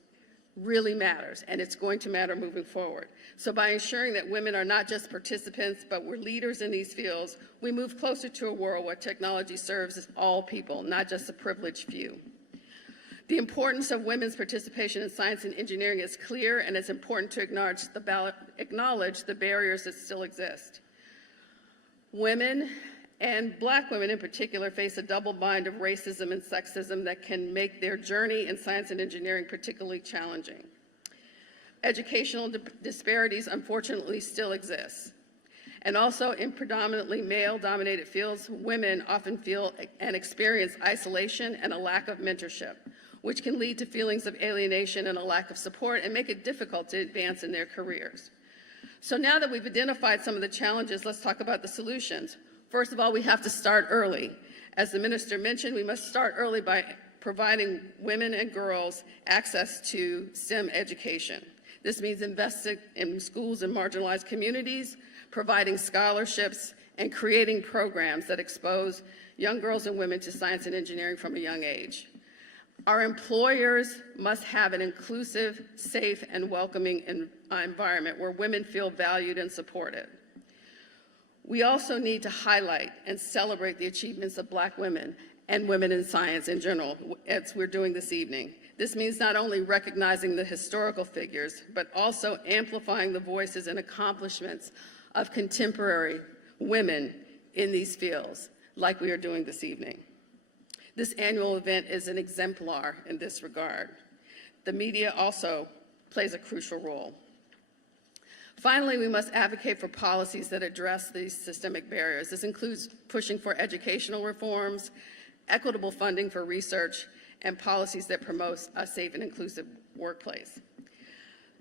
really matters, and it's going to matter moving forward. So by ensuring that women are not just participants, but we're leaders in these fields, we move closer to a world where technology serves all people, not just a privileged few. The importance of women's participation in science and engineering is clear, and it's important to acknowledge the barriers that still exist. Women, and Black women in particular, face a double bind of racism and sexism that can make their journey in science and engineering particularly challenging. Educational disparities unfortunately still exist. And also in predominantly male-dominated fields, women often feel and experience isolation and a lack of mentorship, which can lead to feelings of alienation and a lack of support and make it difficult to advance in their careers. So now that we've identified some of the challenges, let's talk about the solutions. First of all, we have to start early. As the minister mentioned, we must start early by providing women and girls access to STEM education. This means investing in schools in marginalized communities, providing scholarships, and creating programs that expose young girls and women to science and engineering from a young age. Our employers must have an inclusive, safe, and welcoming environment where women feel valued and supported. We also need to highlight and celebrate the achievements of Black women and women in science in general, as we're doing this evening. This means not only recognizing the historical figures, but also amplifying the voices and accomplishments of contemporary women in these fields, like we are doing this evening. This annual event is an exemplar in this regard. The media also plays a crucial role. Finally, we must advocate for policies that address these systemic barriers. This includes pushing for educational reforms, equitable funding for research, and policies that promote a safe and inclusive workplace.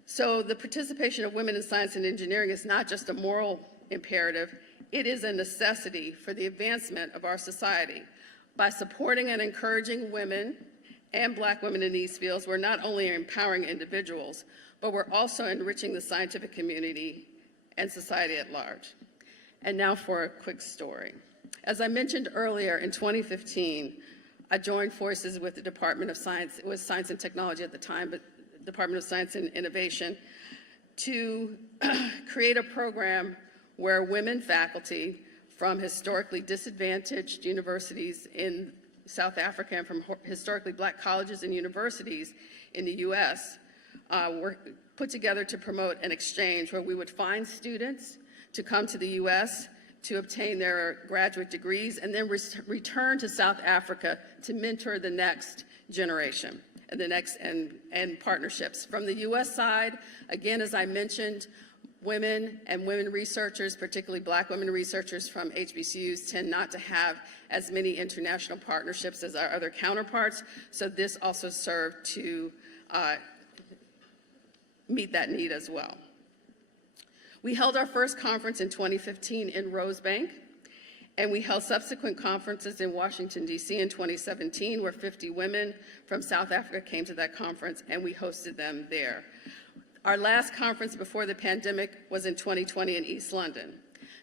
So the participation of women in science and engineering is not just a moral imperative, it is a necessity for the advancement of our society. By supporting and encouraging women and Black women in these fields, we're not only empowering individuals, but we're also enriching the scientific community and society at large. And now for a quick story. As I mentioned earlier, in 2015, I joined forces with the Department of Science, it was Science and Technology at the time, but Department of Science and Innovation, to create a program where women faculty from historically disadvantaged universities in South Africa and from historically Black colleges and universities in the US were put together to promote an exchange where we would find students to come to the US to obtain their graduate degrees and then return to South Africa to mentor the next generation and the next and partnerships. From the US side, again, as I mentioned, women and women researchers, particularly Black women researchers from HBCUs, tend not to have as many international partnerships as our other counterparts, so this also served to meet that need as well. We held our first conference in 2015 in Rosebank, and we held subsequent conferences in Washington, D.C. in 2017, where 50 women from South Africa came to that conference, and we hosted them there. Our last conference before the pandemic was in 2020 in East London.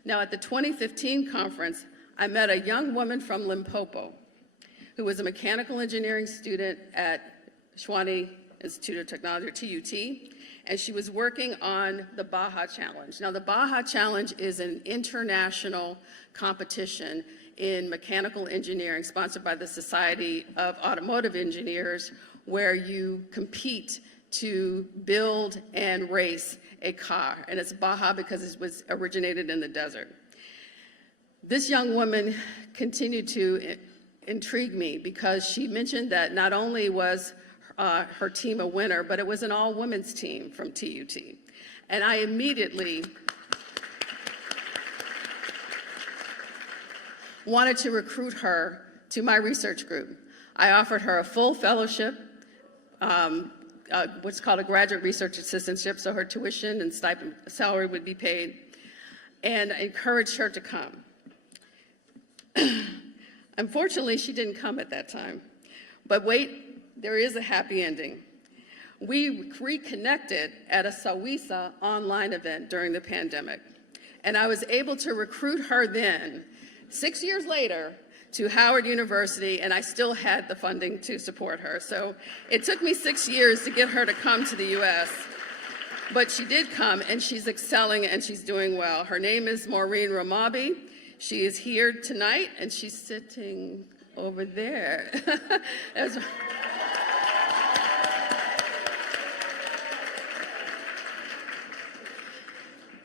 Now, at the 2015 conference, I met a young woman from Limpopo who was a mechanical engineering student at Tshwane Institute of Technology, or TUT, and she was working on the Baja Challenge. Now, the Baja Challenge is an international competition in mechanical engineering sponsored by the Society of Automotive Engineers, where you compete to build and race a car, and it's Baja because it was originated in the desert. This young woman continued to intrigue me because she mentioned that not only was her team a winner, but it was an all-women's team from TUT. And I immediately wanted to recruit her to my research group. I offered her a full fellowship, what's called a graduate research assistantship, so her tuition and stipend salary would be paid, and I encouraged her to come. Unfortunately, she didn't come at that time. But wait, there is a happy ending. We reconnected at a SABC online event during the pandemic, and I was able to recruit her then, 6 years later, to Howard University, and I still had the funding to support her. So it took me 6 years to get her to come to the U.S., but she did come, and she's excelling, and she's doing well. Her name is Maureen Ramabi. She is here tonight, and she's sitting over there.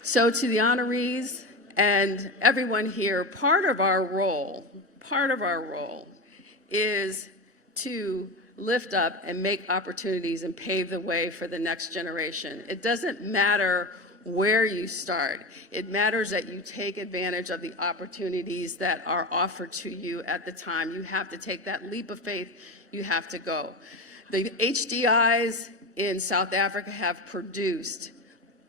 So to the honorees and everyone here, part of our role is to lift up and make opportunities and pave the way for the next generation. It doesn't matter where you start. It matters that you take advantage of the opportunities that are offered to you at the time. You have to take that leap of faith. You have to go. The HDIs in South Africa have produced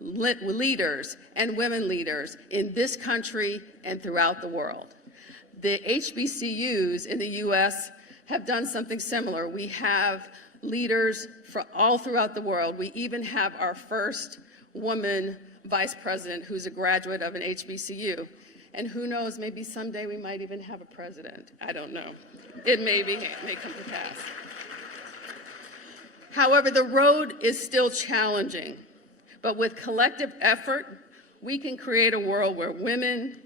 leaders and women leaders in this country and throughout the world. The HBCUs in the U.S. have done something similar. We have leaders from all throughout the world. We even have our first woman vice president who's a graduate of an HBCU. And who knows, maybe someday we might even have a president. I don't know. It may come to pass. However, the road is still challenging. But with collective effort, we can create a world where women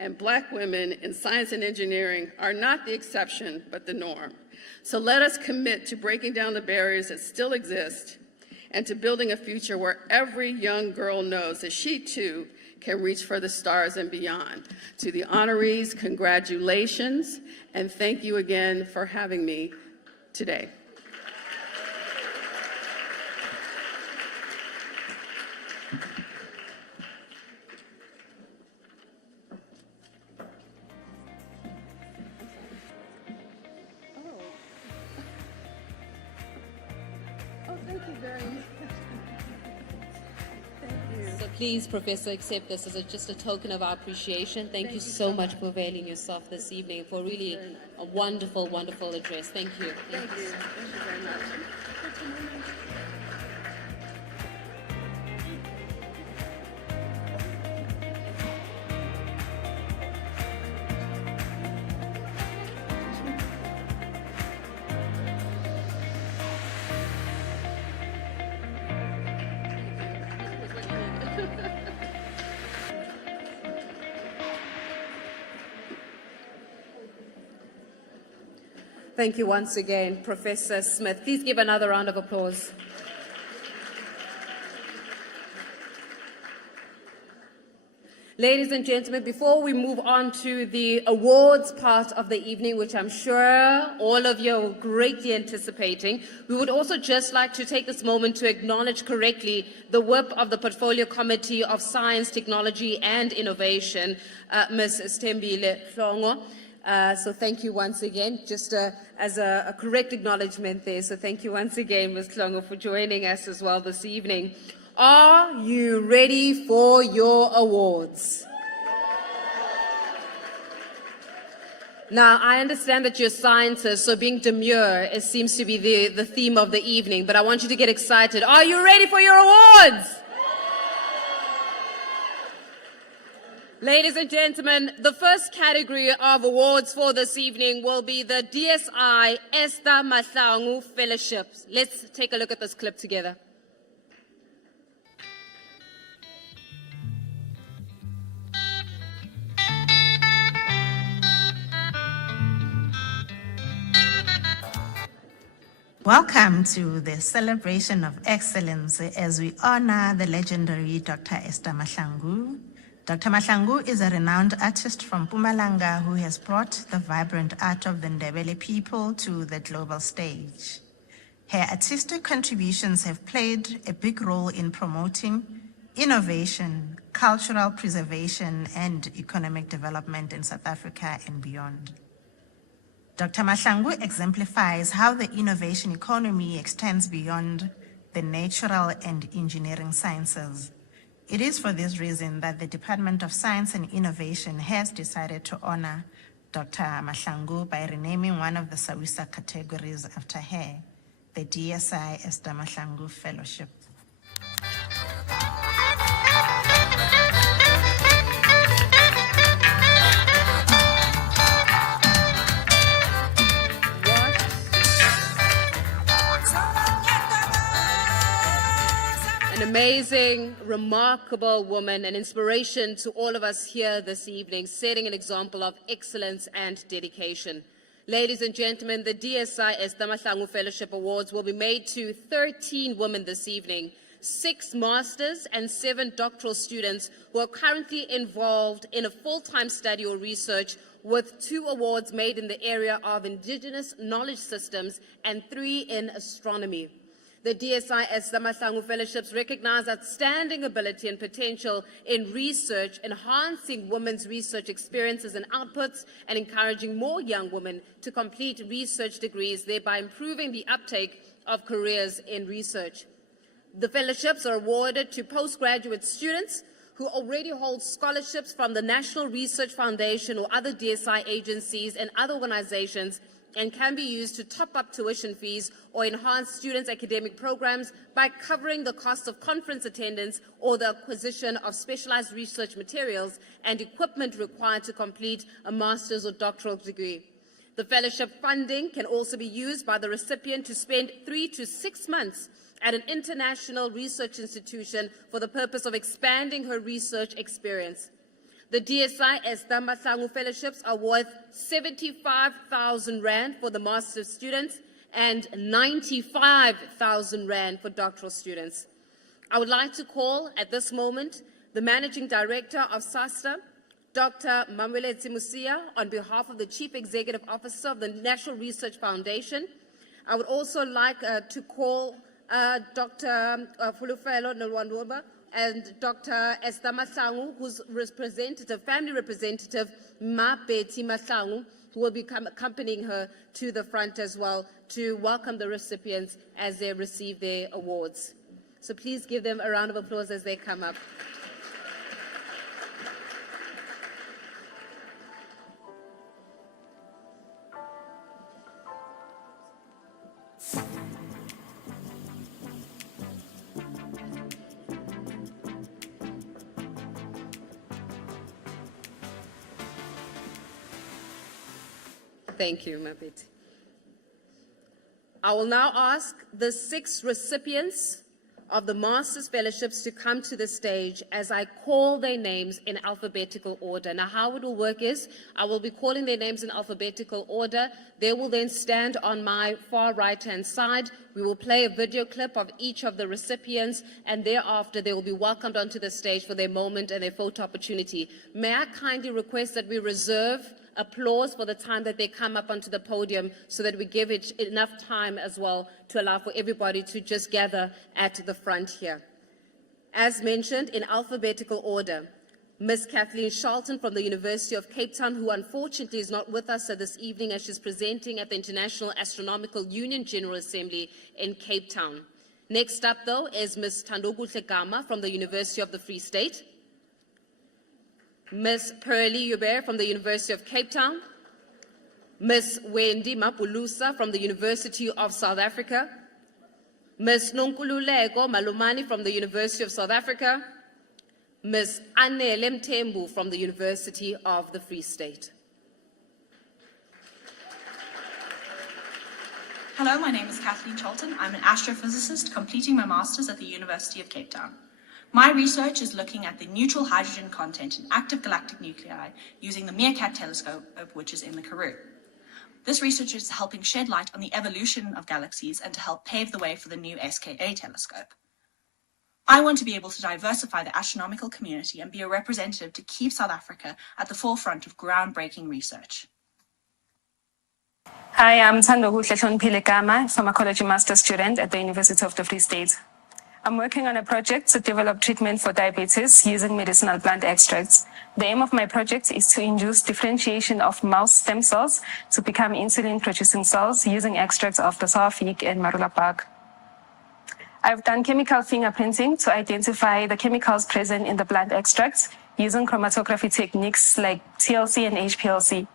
and Black women in science and engineering are not the exception, but the norm. So let us commit to breaking down the barriers that still exist and to building a future where every young girl knows that she too can reach for the stars and beyond. To the honorees, congratulations, and thank you again for having me today. Thank you very much. Thank you. So please, Professor, accept this as just a token of our appreciation. Thank you so much for availing yourself this evening for really a wonderful, wonderful address. Thank you. Thank you. Thank you very much. Thank you once again, Professor Smith. Please give another round of applause. Ladies and gentlemen, before we move on to the awards part of the evening, which I'm sure all of you are greatly anticipating, we would also just like to take this moment to acknowledge correctly the whip of the Portfolio Committee of Science, Technology and Innovation, Ms. Stembile Hlongo. So thank you once again, just as a correct acknowledgement there. So thank you once again, Ms. Hlongo, for joining us as well this evening. Are you ready for your awards? Now, I understand that you're scientists, so being demure seems to be the theme of the evening, but I want you to get excited. Are you ready for your awards? Ladies and gentlemen, the first category of awards for this evening will be the DSI Esther Mahlangu Fellowships. Let's take a look at this clip together. Welcome to the celebration of excellence as we honor the legendary Dr. Esther Mahlangu. Dr. Mahlangu is a renowned artist from Mpumalanga who has brought the vibrant art of the Ndebele people to the global stage. Her artistic contributions have played a big role in promoting innovation, cultural preservation, and economic development in South Africa and beyond. Dr. Mahlangu exemplifies how the innovation economy extends beyond the natural and engineering sciences. It is for this reason that the Department of Science and Innovation has decided to honor Dr. Mahlangu by renaming one of the SABC categories after her, the DSI Esther Mahlangu Fellowship. An amazing, remarkable woman, an inspiration to all of us here this evening, setting an example of excellence and dedication. Ladies and gentlemen, the DSI Esther Mahlangu Fellowship Awards will be made to 13 women this evening, 6 masters and 7 doctoral students who are currently involved in a full-time study or research, with 2 awards made in the area of indigenous knowledge systems and 3 in astronomy. The DSI Esther Mahlangu Fellowships recognize outstanding ability and potential in research, enhancing women's research experiences and outputs, and encouraging more young women to complete research degrees, thereby improving the uptake of careers in research. The fellowships are awarded to postgraduate students who already hold scholarships from the National Research Foundation or other DSI agencies and other organizations, and can be used to top up tuition fees or enhance students' academic programs by covering the cost of conference attendance or the acquisition of specialized research materials and equipment required to complete a master's or doctoral degree. The fellowship funding can also be used by the recipient to spend 3 to 6 months at an international research institution for the purpose of expanding her research experience. The DSI Esther Mahlangu Fellowships are worth 75,000 Rand for the master's students and 95,000 Rand for doctoral students. I would like to call at this moment the Managing Director of SASTA, Dr. Mamweletse Musia, on behalf of the Chief Executive Officer of the National Research Foundation. I would also like to call Dr. Fulufelo Nolwandoba and Dr. Esther Mahlangu, whose representative, family representative, Ma Betty Mahlangu, who will be accompanying her to the front as well to welcome the recipients as they receive their awards. So please give them a round of applause as they come up. Thank you, Mabit. I will now ask the 6 recipients of the Master's Fellowships to come to the stage as I call their names in alphabetical order. Now, how it will work is I will be calling their names in alphabetical order. They will then stand on my far right-hand side. We will play a video clip of each of the recipients, and thereafter they will be welcomed onto the stage for their moment and their photo opportunity. May I kindly request that we reserve applause for the time that they come up onto the podium so that we give it enough time as well to allow for everybody to just gather at the front here. As mentioned, in alphabetical order, Ms. Kathleen Charlton from the University of Cape Town, who unfortunately is not with us this evening as she's presenting at the International Astronomical Union General Assembly in Cape Town. Next up, though, is Ms. Thandokuhle Gama from the University of the Free State, Ms. Pearlie Hubert from the University of Cape Town, Ms. Wendy Mapulusa from the University of South Africa, Ms. Nonkululeko Malumani from the University of South Africa, Ms. Anele Mthembu from the University of the Free State. Hello, my name is Kathleen Charlton. I'm an astrophysicist completing my master's at the University of Cape Town. My research is looking at the neutral hydrogen content in active galactic nuclei using the Meerkat telescope, which is in the Karoo. This research is helping shed light on the evolution of galaxies and to help pave the way for the new SKA telescope. I want to be able to diversify the astronomical community and be a representative to keep South Africa at the forefront of groundbreaking research. Hi, I'm Thandokuhle Gama, pharmacology master student at the University of the Free State. I'm working on a project to develop treatment for diabetes using medicinal plant extracts. The aim of my project is to induce differentiation of mouse stem cells to become insulin-producing cells using extracts of the sour fig and marula bark. I've done chemical fingerprinting to identify the chemicals present in the plant extracts using chromatography techniques like TLC and HPLC.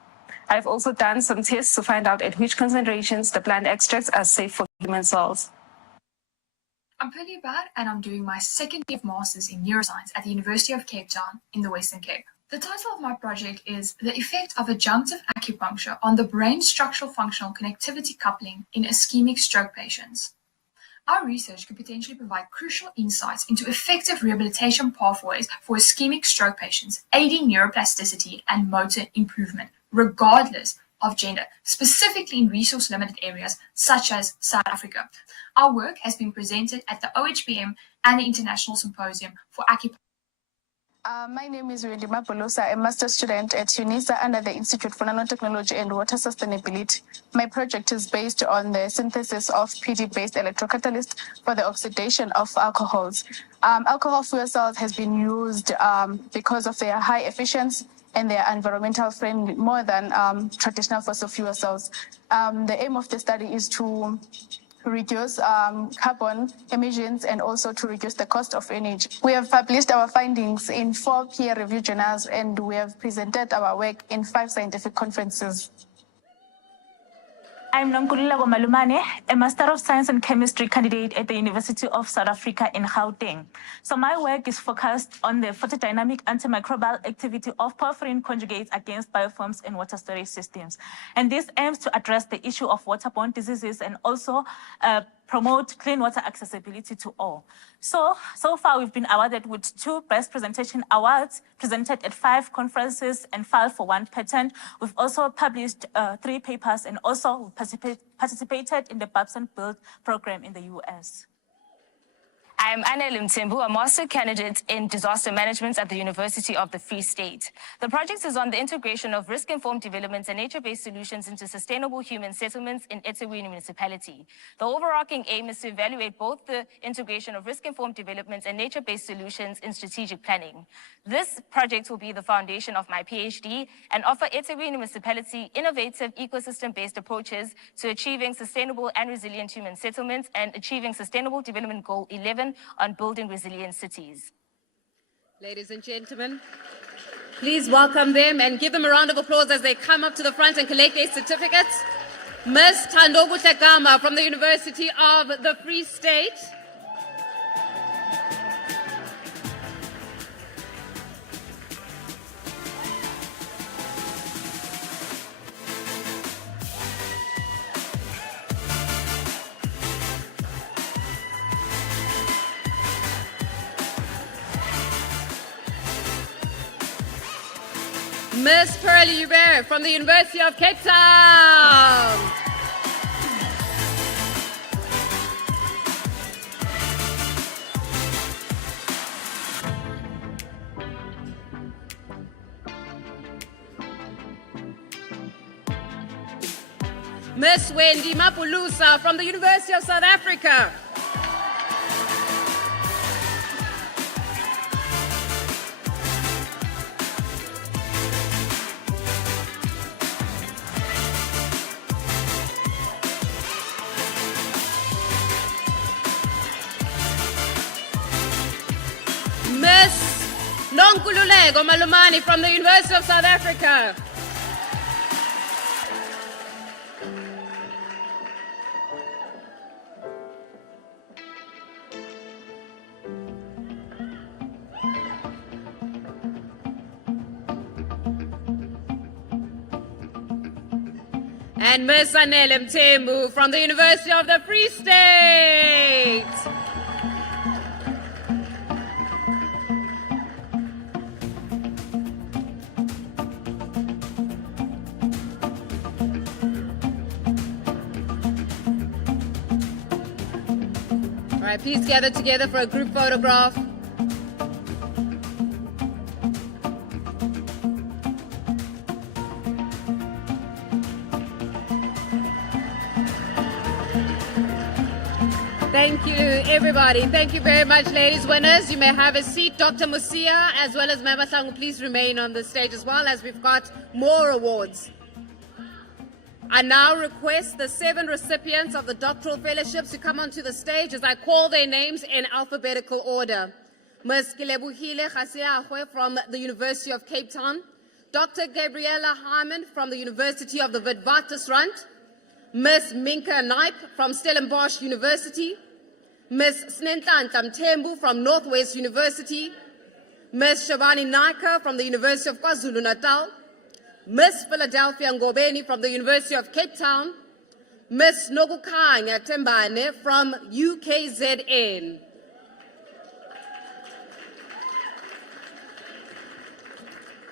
I've also done some tests to find out at which concentrations the plant extracts are safe for human cells. I'm Pearlie Hubert and I'm doing my second year of Masters in Neuroscience at the University of Cape Town in the Western Cape. The title of my project is The Effect of Adjunctive Acupuncture on the Brain Structural Functional Connectivity Coupling in Ischemic Stroke Patients. Our research could potentially provide crucial insights into effective rehabilitation pathways for ischemic stroke patients, aiding neuroplasticity and motor improvement, regardless of gender, specifically in resource-limited areas such as South Africa. Our work has been presented at the OHBM and the International Symposium for Acupuncture. My name is Wendy Mapulusa, a master's student at UNISA under the Institute for Nanotechnology and Water Sustainability. My project is based on the synthesis of PD-based electrocatalyst for the oxidation of alcohols. Alcohol fuel cells has been used because of their high efficiency and their environmental friendly more than traditional fossil fuel cells. The aim of the study is to reduce carbon emissions and also to reduce the cost of energy. We have published our findings in 4 peer-reviewed journals and we have presented our work in 5 scientific conferences. I'm Nonkulula Gomalumane, a Master of Science and Chemistry candidate at the University of South Africa in Gauteng. So my work is focused on the photodynamic antimicrobial activity of porphyrin conjugates against biofilms and water storage systems. And this aims to address the issue of waterborne diseases and also promote clean water accessibility to all. So far we've been awarded with 2 Best Presentation Awards, presented at 5 conferences and filed for 1 patent. We've also published 3 papers and also participated in the Babson Build program in the US. I'm Anel Mtembu, a master candidate in disaster management at the University of the Free State. The project is on the integration of risk-informed development and nature-based solutions into sustainable human settlements in eThekwini municipality. The overarching aim is to evaluate both the integration of risk-informed development and nature-based solutions in strategic planning. This project will be the foundation of my PhD and offer eThekwini municipality innovative ecosystem-based approaches to achieving sustainable and resilient human settlements and achieving Sustainable Development Goal 11 on building resilient cities. Ladies and gentlemen, please welcome them and give them a round of applause as they come up to the front and collect their certificates. Ms. Thandobuhle Gama from the University of the Free State. Ms. Pearlie Hubert from the University of Cape Town. Ms. Wendy Mapulusa from the University of South Africa. Ms. Nonkululeko Malumani from the University of South Africa. And Ms. Anel Mtembu from the University of the Free State. All right, please gather together for a group photograph. Thank you, everybody. Thank you very much, ladies winners. You may have a seat. Dr. Musia, as well as Mama Sangu, please remain on the stage as well, as we've got more awards. I now request the 7 recipients of the doctoral fellowships to come onto the stage as I call their names in alphabetical order. Ms. Kilebuhile Khasiahwe from the University of Cape Town, Dr. Gabriella Harmon from the University of the Witwatersrand, Ms. Minka Naip from Stellenbosch University, Ms. Snenhlanhla Mtembu from Northwest University, Ms. Shabani Naika from the University of KwaZulu-Natal, Ms. Philadelphia Ngobeni from the University of Cape Town, Ms. Nokukhanya Tembane from UKZN.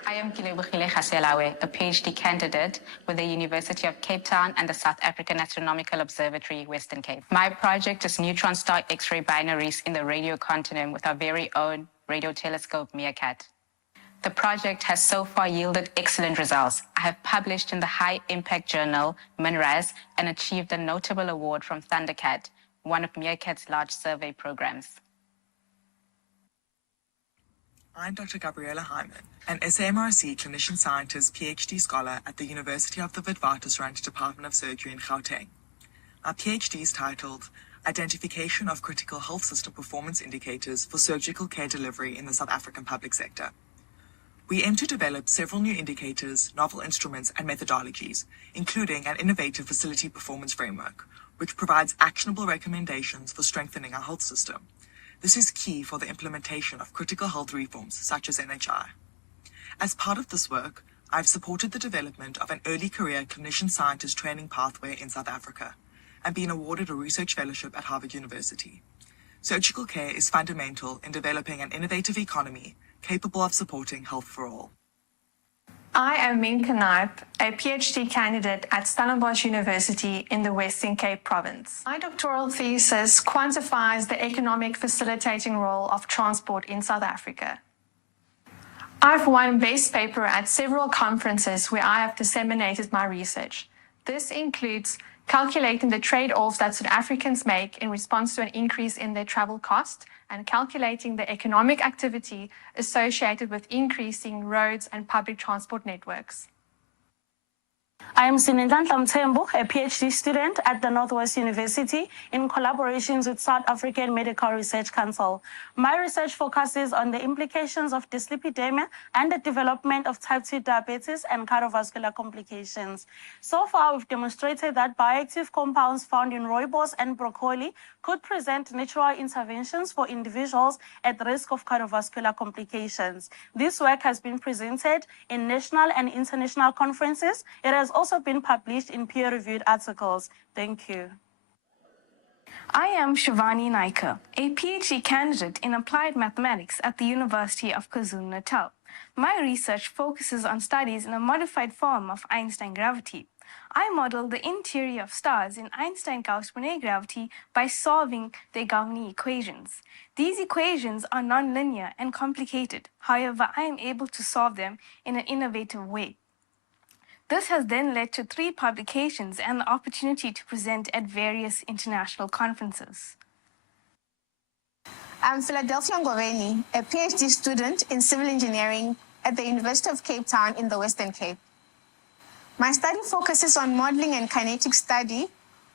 I am Kilebogile Gaselawe, a PhD candidate with the University of Cape Town and the South African Astronomical Observatory, Western Cape. My project is neutron star X-ray binaries in the radio continuum with our very own radio telescope, MeerKAT. The project has so far yielded excellent results. I have published in the high-impact journal, MinRes, and achieved a notable award from Thundercat, one of MeerKAT's large survey programs. I'm Dr. Gabriella Hyman, an SAMRC clinician scientist PhD scholar at the University of the Witwatersrand Department of Surgery in Gauteng. Our PhD is titled Identification of Critical Health System Performance Indicators for Surgical Care Delivery in the South African Public Sector. We aim to develop several new indicators, novel instruments, and methodologies, including an innovative facility performance framework, which provides actionable recommendations for strengthening our health system. This is key for the implementation of critical health reforms such as NHI. As part of this work, I've supported the development of an early career clinician scientist training pathway in South Africa and been awarded a research fellowship at Harvard University. Surgical care is fundamental in developing an innovative economy capable of supporting health for all. I am Minka Naip, a PhD candidate at Stellenbosch University in the Western Cape province. My doctoral thesis quantifies the economic facilitating role of transport in South Africa. I've won best paper at several conferences where I have disseminated my research. This includes calculating the trade-offs that South Africans make in response to an increase in their travel cost, and calculating the economic activity associated with increasing roads and public transport networks. I am Sinendlanhla Mthembu, a PhD student at the Northwest University in collaborations with South African Medical Research Council. My research focuses on the implications of dyslipidemia and the development of type 2 diabetes and cardiovascular complications. So far, we've demonstrated that bioactive compounds found in rooibos and broccoli could present natural interventions for individuals at risk of cardiovascular complications. This work has been presented in national and international conferences. It has also been published in peer-reviewed articles. Thank you. I am Shivani Naika, a PhD candidate in applied mathematics at the University of KwaZulu-Natal. My research focuses on studies in a modified form of Einstein gravity. I model the interior of stars in Einstein-Gauss-Bonnet gravity by solving the Gauss equations. These equations are nonlinear and complicated. However, I am able to solve them in an innovative way. This has then led to 3 publications and the opportunity to present at various international conferences. I'm Philadelphia Ngoveni, a PhD student in civil engineering at the University of Cape Town in the Western Cape. My study focuses on modeling and kinetic study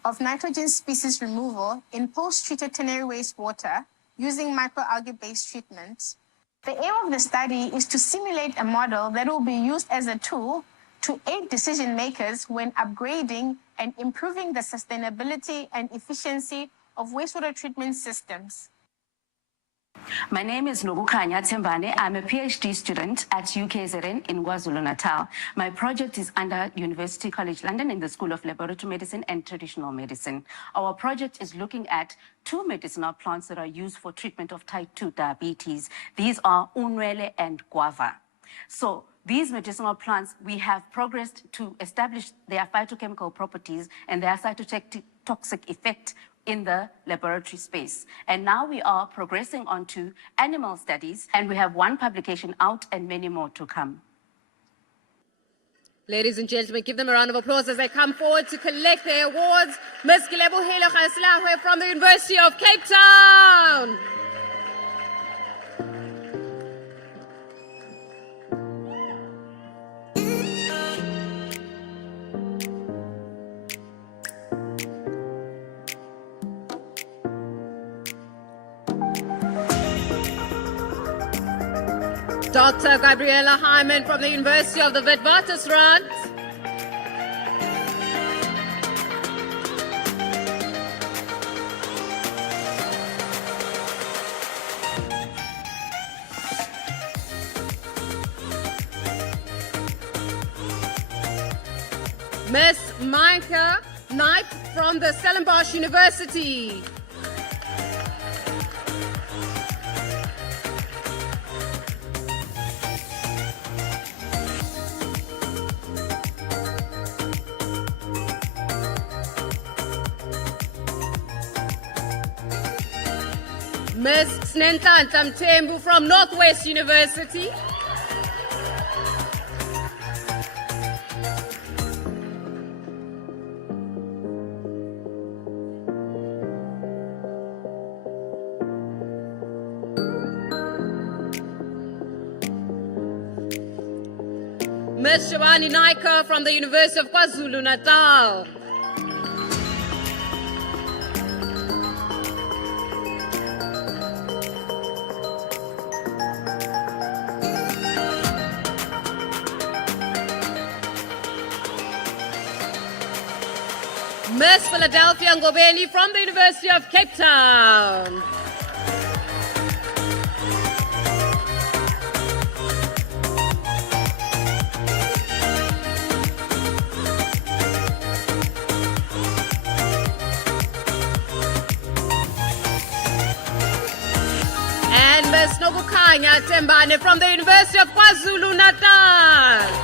of nitrogen species removal in post-treated ternary wastewater using microalgae-based treatments. The aim of the study is to simulate a model that will be used as a tool to aid decision makers when upgrading and improving the sustainability and efficiency of wastewater treatment systems. My name is Nokukhanya Tembane. I'm a PhD student at UKZN in KwaZulu-Natal. My project is under University College London in the School of Laboratory Medicine and Traditional Medicine. Our project is looking at 2 medicinal plants that are used for treatment of type 2 diabetes. These are unwele and guava. So these medicinal plants, we have progressed to establish their phytochemical properties and their cytotoxic effect in the laboratory space. And now we are progressing on to animal studies, and we have 1 publication out and many more to come. Ladies and gentlemen, give them a round of applause as they come forward to collect their awards. Ms. Kilebogile Gaselawe from the University of Cape Town. Dr. Gabriella Hyman from the University of the Witwatersrand. Miss Minka Naip from the Stellenbosch University. Ms. Snenhlanhla Mthembu from Northwest University. Ms. Shivani Naika from the University of KwaZulu-Natal. Miss Philadelphia Ngobeni from the University of Cape Town. And Miss Nobukhanya Tembane from the University of KwaZulu-Natal.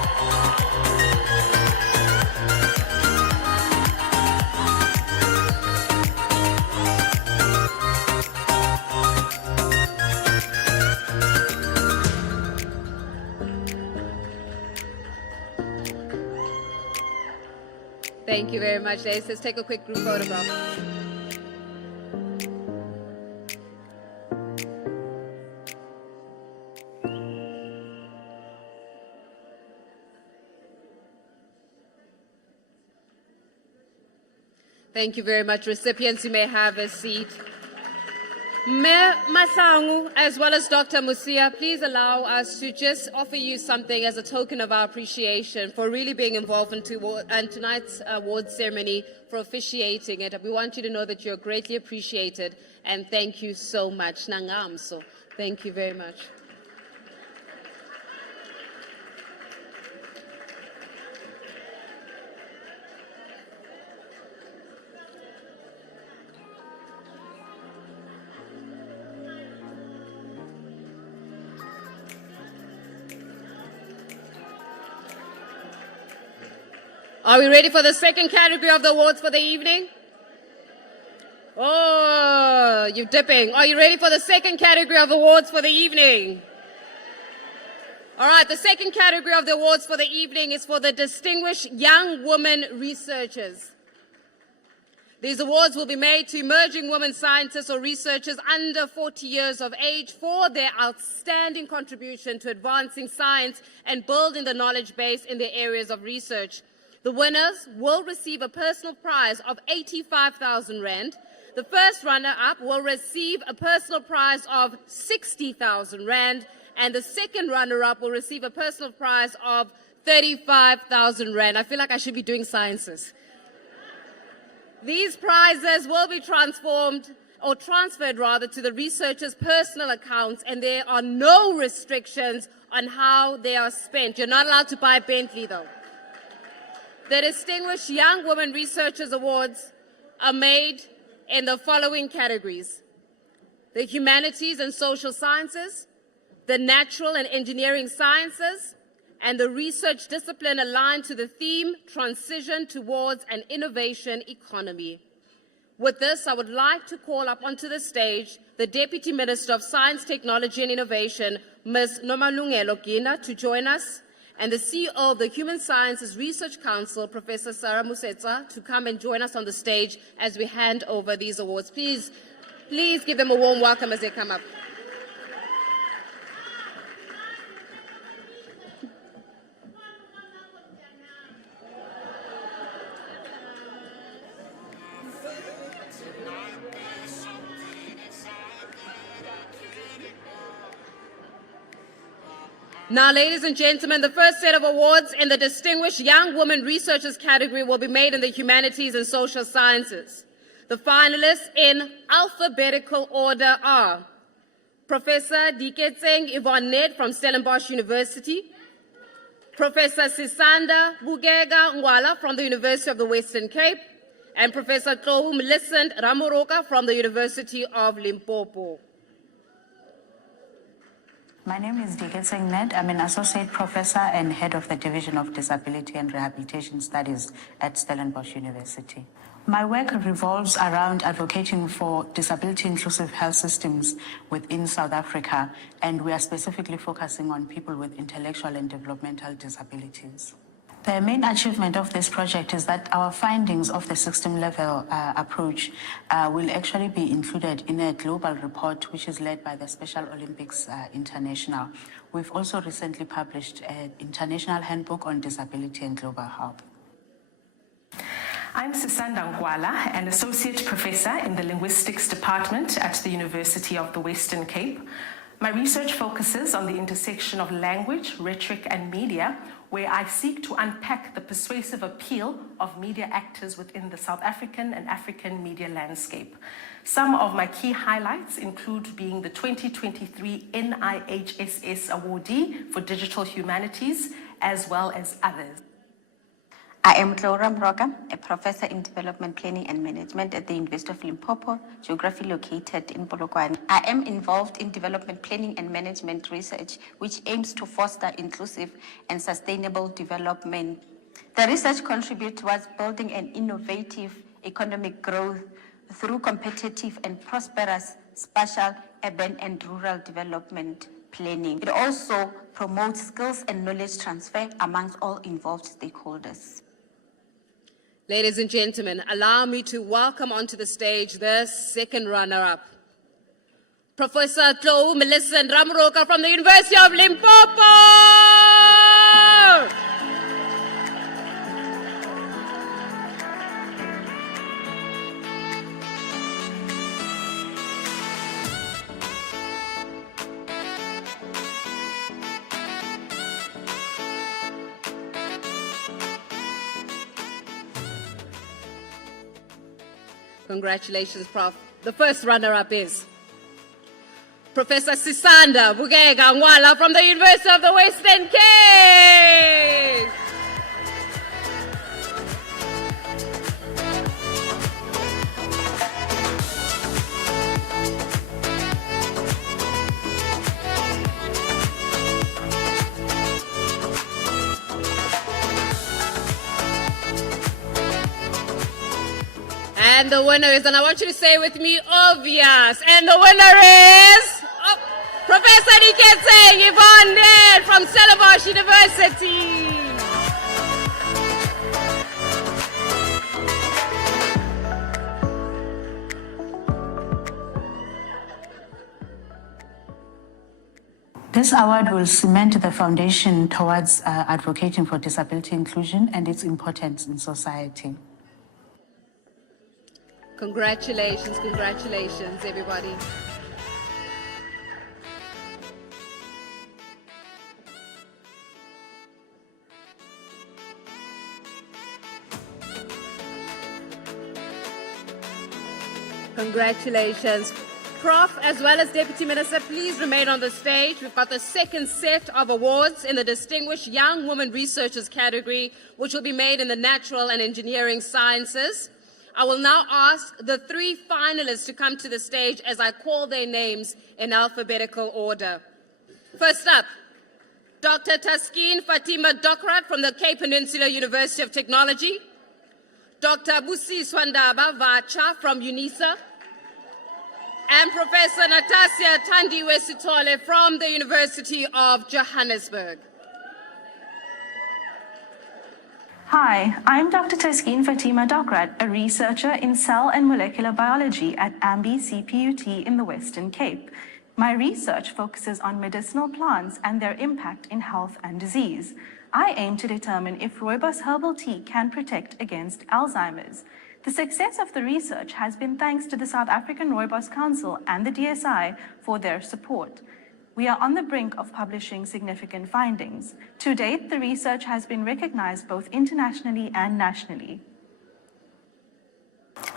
Thank you very much, ladies. Let's take a quick group photograph. Thank you very much, recipients. You may have a seat. Mayor Masangu, as well as Dr. Musia, please allow us to just offer you something as a token of our appreciation for really being involved in tonight's award ceremony, for officiating it. We want you to know that you're greatly appreciated, and thank you so much. Nangamso. Thank you very much. Are we ready for the second category of the awards for the evening? Oh, you're dipping. Are you ready for the second category of awards for the evening? All right, the second category of the awards for the evening is for the Distinguished Young Women Researchers. These awards will be made to emerging women scientists or researchers under 40 years of age for their outstanding contribution to advancing science and building the knowledge base in their areas of research. The winners will receive a personal prize of 85,000 Rand. The first runner-up will receive a personal prize of 60,000 Rand, and the second runner-up will receive a personal prize of 35,000 Rand. I feel like I should be doing sciences. These prizes will be transferred to the researchers' personal accounts, and there are no restrictions on how they are spent. You're not allowed to buy a Bentley, though. The Distinguished Young Women Researchers Awards are made in the following categories: the Humanities and Social Sciences, the Natural and Engineering Sciences, and the research discipline aligned to the theme, Transition Towards an Innovation Economy. With this, I would like to call up onto the stage the Deputy Minister of Science, Technology and Innovation, Ms. Nomalungelo Gina, to join us, and the CEO of the Human Sciences Research Council, Professor Sarah Musetsa, to come and join us on the stage as we hand over these awards. Please give them a warm welcome as they come up. Now, ladies and gentlemen, the first set of awards in the Distinguished Young Women Researchers category will be made in the Humanities and Social Sciences. The finalists in alphabetical order are Professor Diketseng Yvonne Ned from Stellenbosch University, Professor Sisanda Bugega Ngwala from the University of the Western Cape, and Professor Tlou Millicent Ramoroka from the University of Limpopo. My name is Dike Singh Ned. I'm an associate professor and head of the Division of Disability and Rehabilitation Studies at Stellenbosch University. My work revolves around advocating for disability-inclusive health systems within South Africa, and we are specifically focusing on people with intellectual and developmental disabilities. The main achievement of this project is that our findings of the system-level approach will actually be included in a global report which is led by the Special Olympics International. We've also recently published an international handbook on disability and global health. I'm Sisanda Ngwala, an associate professor in the linguistics department at the University of the Western Cape. My research focuses on the intersection of language, rhetoric, and media, where I seek to unpack the persuasive appeal of media actors within the South African and African media landscape. Some of my key highlights include being the 2023 NIHSS awardee for digital humanities, as well as others. I am Laura Mroga, a professor in development planning and management at the University of Limpopo, geography located in Polokwane. I am involved in development planning and management research, which aims to foster inclusive and sustainable development. The research contributes towards building an innovative economic growth through competitive and prosperous spatial, urban, and rural development planning. It also promotes skills and knowledge transfer amongst all involved stakeholders. Ladies and gentlemen, allow me to welcome onto the stage the second runner-up, Professor Tlou Millicent Ramoroka from the University of Limpopo. Congratulations, Prof. The first runner-up is Professor Sisanda Bugega Ngwala from the University of the Western Cape. And the winner is, and I want you to say with me, obvious. And the winner is Professor Dike Yvonne Ned from Stellenbosch University. This award will cement the foundation towards advocating for disability inclusion and its importance in society. Congratulations, congratulations, everybody. Congratulations. Prof, as well as Deputy Minister, please remain on the stage. We've got the second set of awards in the Distinguished Young Women Researchers category, which will be made in the Natural and Engineering Sciences. I will now ask the three finalists to come to the stage as I call their names in alphabetical order. First up, Dr. Taskeen Fatima Dokrat from the Cape Peninsula University of Technology, Dr. Busi Swandaba Vacha from UNISA, and Professor Natasha Tandiwe Sitole from the University of Johannesburg. Hi, I'm Dr. Taskeen Fatima Dokrat, a researcher in cell and molecular biology at AMBI CPUT in the Western Cape. My research focuses on medicinal plants and their impact in health and disease. I aim to determine if rooibos herbal tea can protect against Alzheimer's. The success of the research has been thanks to the South African Rooibos Council and the DSI for their support. We are on the brink of publishing significant findings. To date, the research has been recognized both internationally and nationally.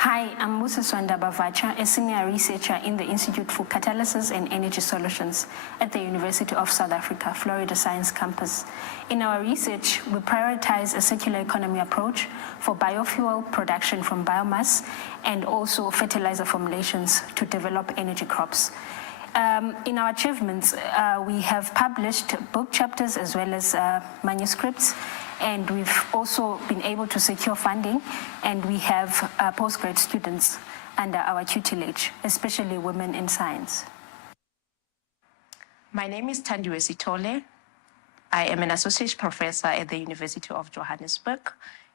Hi, I'm Musa Swanda Bavacha, a senior researcher in the Institute for Catalysis and Energy Solutions at the University of South Africa, Florida Science Campus. In our research, we prioritize a circular economy approach for biofuel production from biomass and also fertilizer formulations to develop energy crops. In our achievements, we have published book chapters as well as manuscripts, and we've also been able to secure funding, and we have postgrad students under our tutelage, especially women in science. My name is Tandiwe Sitole. I am an associate professor at the University of Johannesburg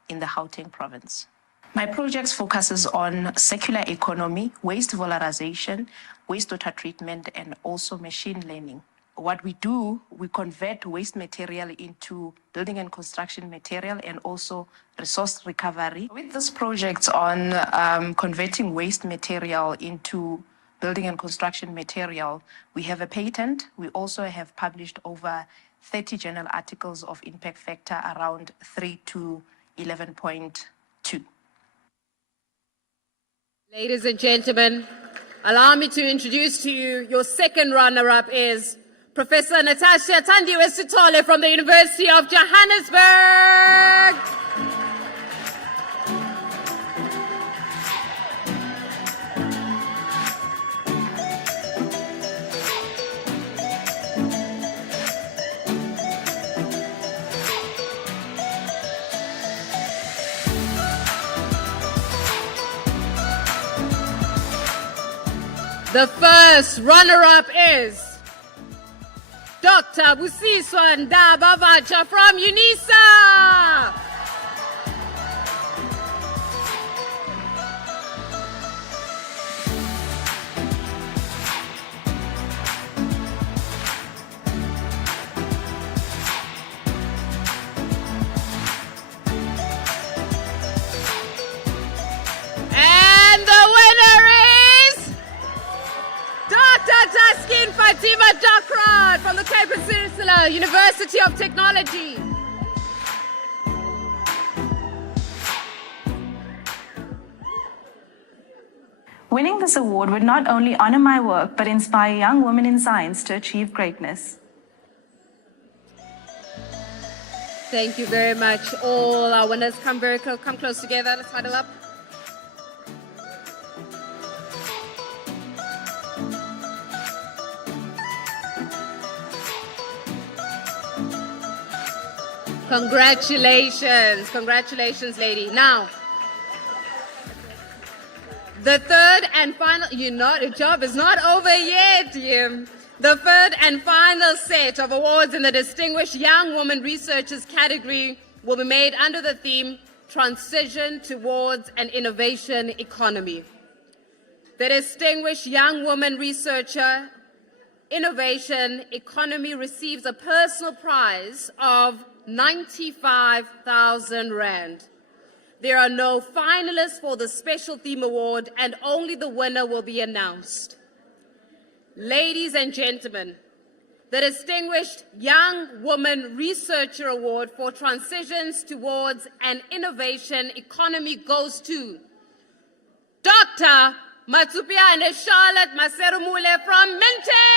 in the Gauteng province. My project focuses on circular economy, waste valorization, wastewater treatment, and also machine learning. What we do, we convert waste material into building and construction material and also resource recovery. With this project on converting waste material into building and construction material, we have a patent. We also have published over 30 journal articles of impact factor around 3 to 11.2. Ladies and gentlemen, allow me to introduce to you your second runner-up is Professor Natasha Tandiwe Sitole from the University of Johannesburg. The first runner-up is Dr. Busiswa Ndabavacha from UNISA. And the winner is Dr. Taskin Fatima Dakrat from the Cape Peninsula University of Technology. Winning this award would not only honor my work, but inspire young women in science to achieve greatness. Thank you very much. All our winners come close together. Let's huddle up. Congratulations. Congratulations, lady. Now, the third and final, your job is not over yet, Jim. The third and final set of awards in the Distinguished Young Woman Researchers category will be made under the theme Transition Towards an Innovation Economy. The Distinguished Young Woman Researcher Innovation Economy receives a personal prize of 95,000 Rand. There are no finalists for the special theme award, and only the winner will be announced. Ladies and gentlemen, the Distinguished Young Woman Researcher Award for Transitions Towards an Innovation Economy goes to Dr. Matsupiane Charlotte Maserumule from Mintech.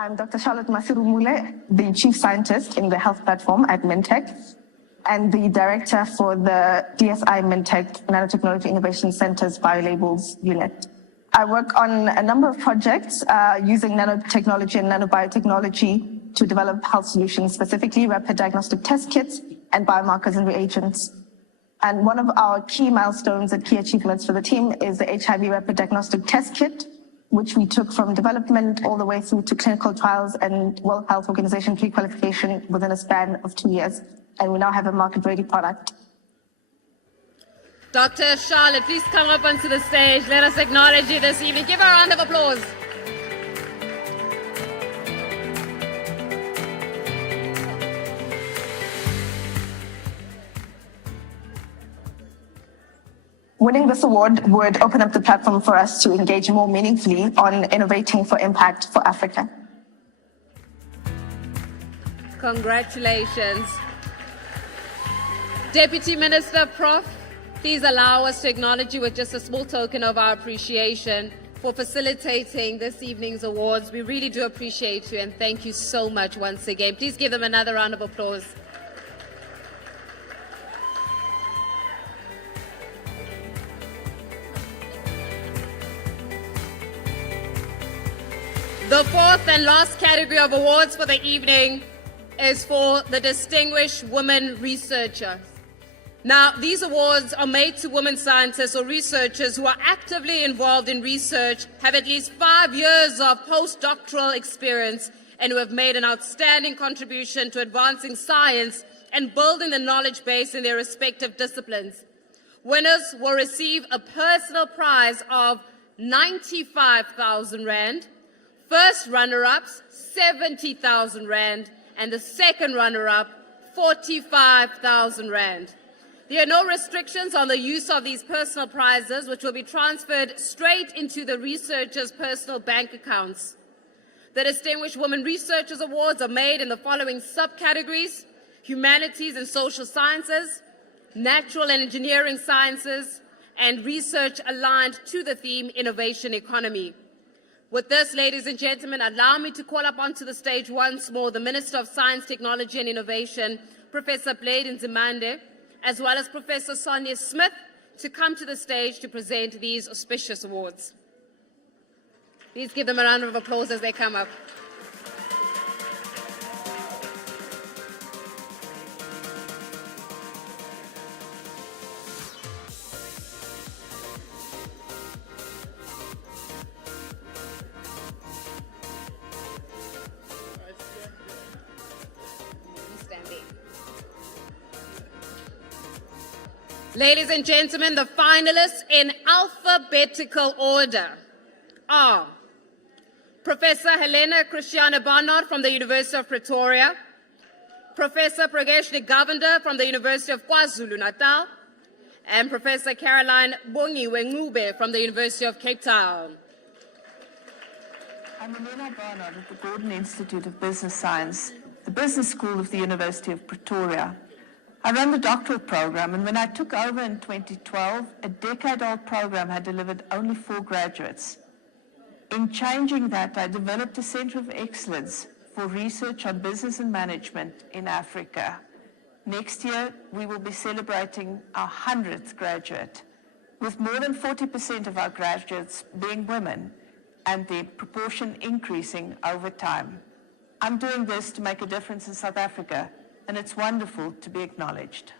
I'm Dr. Charlotte Masirumule, the Chief Scientist in the Health Platform at Mintech and the Director for the DSI Mintech Nanotechnology Innovation Center's Biolabels Unit. I work on a number of projects using nanotechnology and nanobiotechnology to develop health solutions, specifically rapid diagnostic test kits and biomarkers and reagents. And one of our key milestones and key achievements for the team is the HIV rapid diagnostic test kit, which we took from development all the way through to clinical trials and World Health Organization pre-qualification within a span of 2 years. And we now have a market-ready product. Dr. Charlotte, please come up onto the stage. Let us acknowledge you this evening. Give her a round of applause. Winning this award would open up the platform for us to engage more meaningfully on innovating for impact for Africa. Congratulations. Deputy Minister Prof, please allow us to acknowledge you with just a small token of our appreciation for facilitating this evening's awards. We really do appreciate you and thank you so much once again. Please give them another round of applause. The fourth and last category of awards for the evening is for the Distinguished Women Researchers. Now, these awards are made to women scientists or researchers who are actively involved in research, have at least 5 years of postdoctoral experience, and who have made an outstanding contribution to advancing science and building the knowledge base in their respective disciplines. Winners will receive a personal prize of 95,000 Rand, first runner-ups 70,000 Rand, and the second runner-up 45,000 Rand. There are no restrictions on the use of these personal prizes, which will be transferred straight into the researchers' personal bank accounts. The Distinguished Women Researchers Awards are made in the following subcategories: humanities and social sciences, natural and engineering sciences, and research aligned to the theme innovation economy. With this, ladies and gentlemen, allow me to call up onto the stage once more the Minister of Science, Technology and Innovation, Professor Blade Nzimande, as well as Professor Sonia Smith, to come to the stage to present these auspicious awards. Please give them a round of applause as they come up. Ladies and gentlemen, the finalists in alphabetical order are Professor Helena Christiana Barnard from the University of Pretoria, Professor Prageshni Govender from the University of KwaZulu-Natal, and Professor Caroline Bongiwe Ngube from the University of Cape Town. I'm Helena Barnard at the Gordon Institute of Business Science, the Business School of the University of Pretoria. I run the doctoral program, and when I took over in 2012, a decade-old program had delivered only 4 graduates. In changing that, I developed a Center of Excellence for research on business and management in Africa. Next year, we will be celebrating our 100th graduate, with more than 40% of our graduates being women, and the proportion increasing over time. I'm doing this to make a difference in South Africa, and it's wonderful to be acknowledged.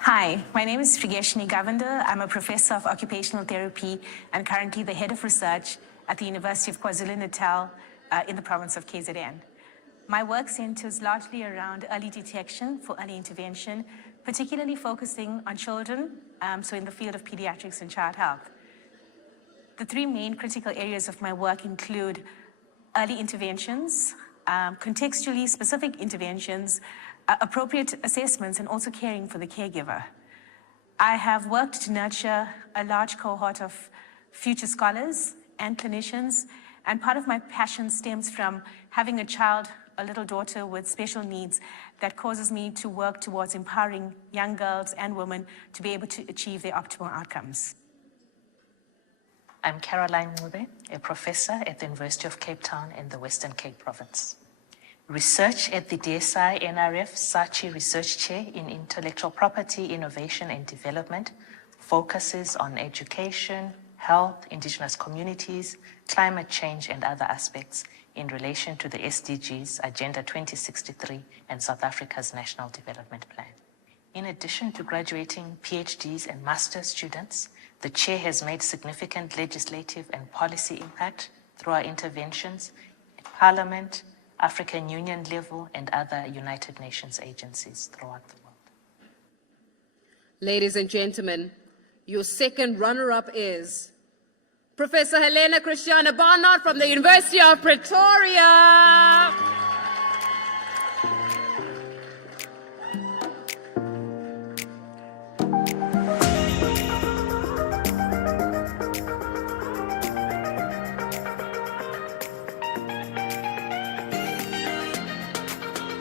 Hi, my name is Prageshni Govender. I'm a professor of occupational therapy and currently the head of research at the University of KwaZulu-Natal in the province of KZN. My work centers largely around early detection for early intervention, particularly focusing on children, so in the field of pediatrics and child health. The 3 main critical areas of my work include early interventions, contextually specific interventions, appropriate assessments, and also caring for the caregiver. I have worked to nurture a large cohort of future scholars and clinicians, and part of my passion stems from having a child, a little daughter with special needs, that causes me to work towards empowering young girls and women to be able to achieve their optimal outcomes. I'm Caroline Ngube, a professor at the University of Cape Town in the Western Cape Province. Research at the DSI NRF Sachi Research Chair in Intellectual Property, Innovation and Development focuses on education, health, indigenous communities, climate change and other aspects in relation to the SDGs, Agenda 2063 and South Africa's National Development Plan. In addition to graduating PhDs and master's students, the chair has made significant legislative and policy impact through our interventions at Parliament, African Union level, and other United Nations agencies throughout the world. Ladies and gentlemen, your second runner-up is Professor Helena Christiana Barnard from the University of Pretoria.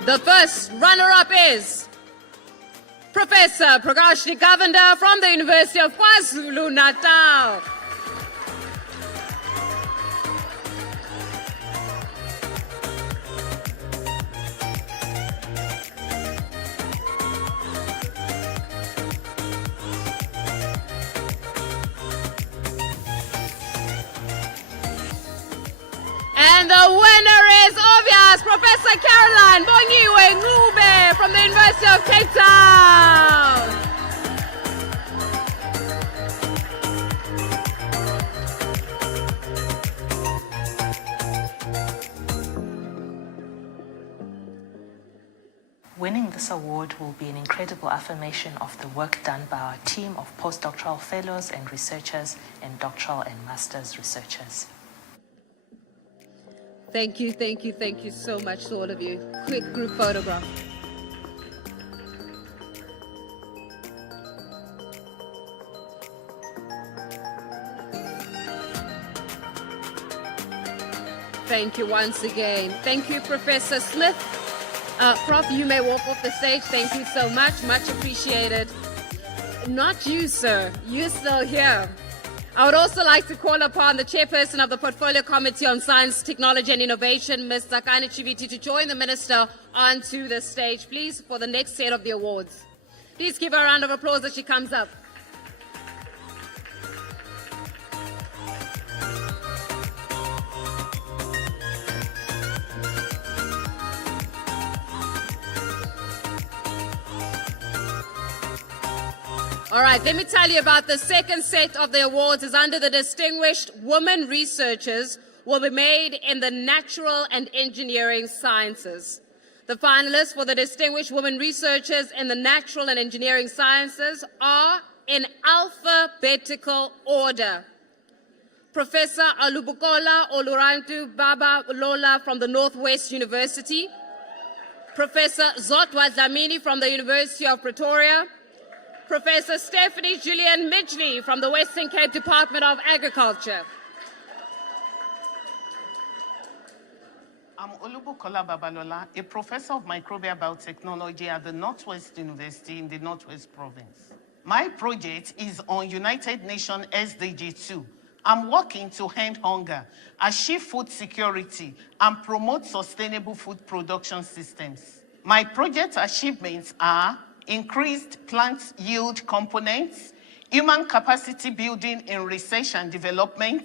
The first runner-up is Professor Prakashni Govender from the University of KwaZulu-Natal. And the winner is obvious, Professor Caroline Bongiwe Ngube from the University of Cape Town. Winning this award will be an incredible affirmation of the work done by our team of postdoctoral fellows and researchers and doctoral and master's researchers. Thank you so much to all of you. Quick group photograph. Thank you once again. Thank you, Professor Smith. Prof, you may walk off the stage. Thank you so much. Much appreciated. Not you, sir. You're still here. I would also like to call upon the chairperson of the Portfolio Committee on Science, Technology and Innovation, Ms. Zakane Chiviti, to join the minister onto the stage, please, for the next set of the awards. Please give her a round of applause as she comes up. All right, let me tell you about the second set of the awards is under the Distinguished Women Researchers will be made in the Natural and Engineering Sciences. The finalists for the Distinguished Women Researchers in the Natural and Engineering Sciences are in alphabetical order. Professor Alubukola Olurantu Baba Lola from the Northwest University, Professor Zotwa Dlamini from the University of Pretoria, Professor Stephanie Julian Midgley from the Western Cape Department of Agriculture. I'm Olubukola Babalola, a professor of microbial biotechnology at the Northwest University in the Northwest Province. My project is on United Nations SDG 2. I'm working to end hunger, achieve food security, and promote sustainable food production systems. My project achievements are increased plant yield components, human capacity building in research and development,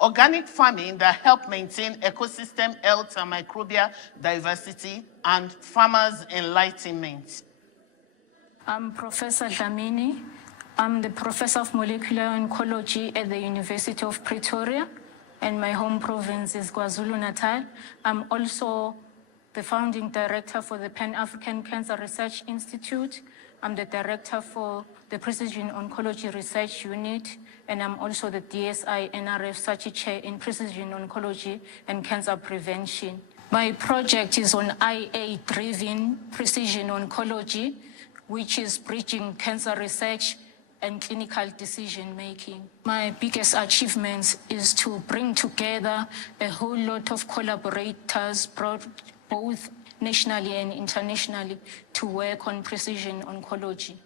organic farming that help maintain ecosystem health and microbial diversity, and farmers' enlightenment. I'm Professor Dlamini. I'm the Professor of Molecular Oncology at the University of Pretoria, and my home province is KwaZulu-Natal. I'm also the founding director for the Pan-African Cancer Research Institute. I'm the director for the Precision Oncology Research Unit, and I'm also the DSI NRF SACHI Chair in Precision Oncology and Cancer Prevention. My project is on IA-driven precision oncology, which is bridging cancer research and clinical decision-making. My biggest achievements is to bring together a whole lot of collaborators, both nationally and internationally, to work on precision oncology.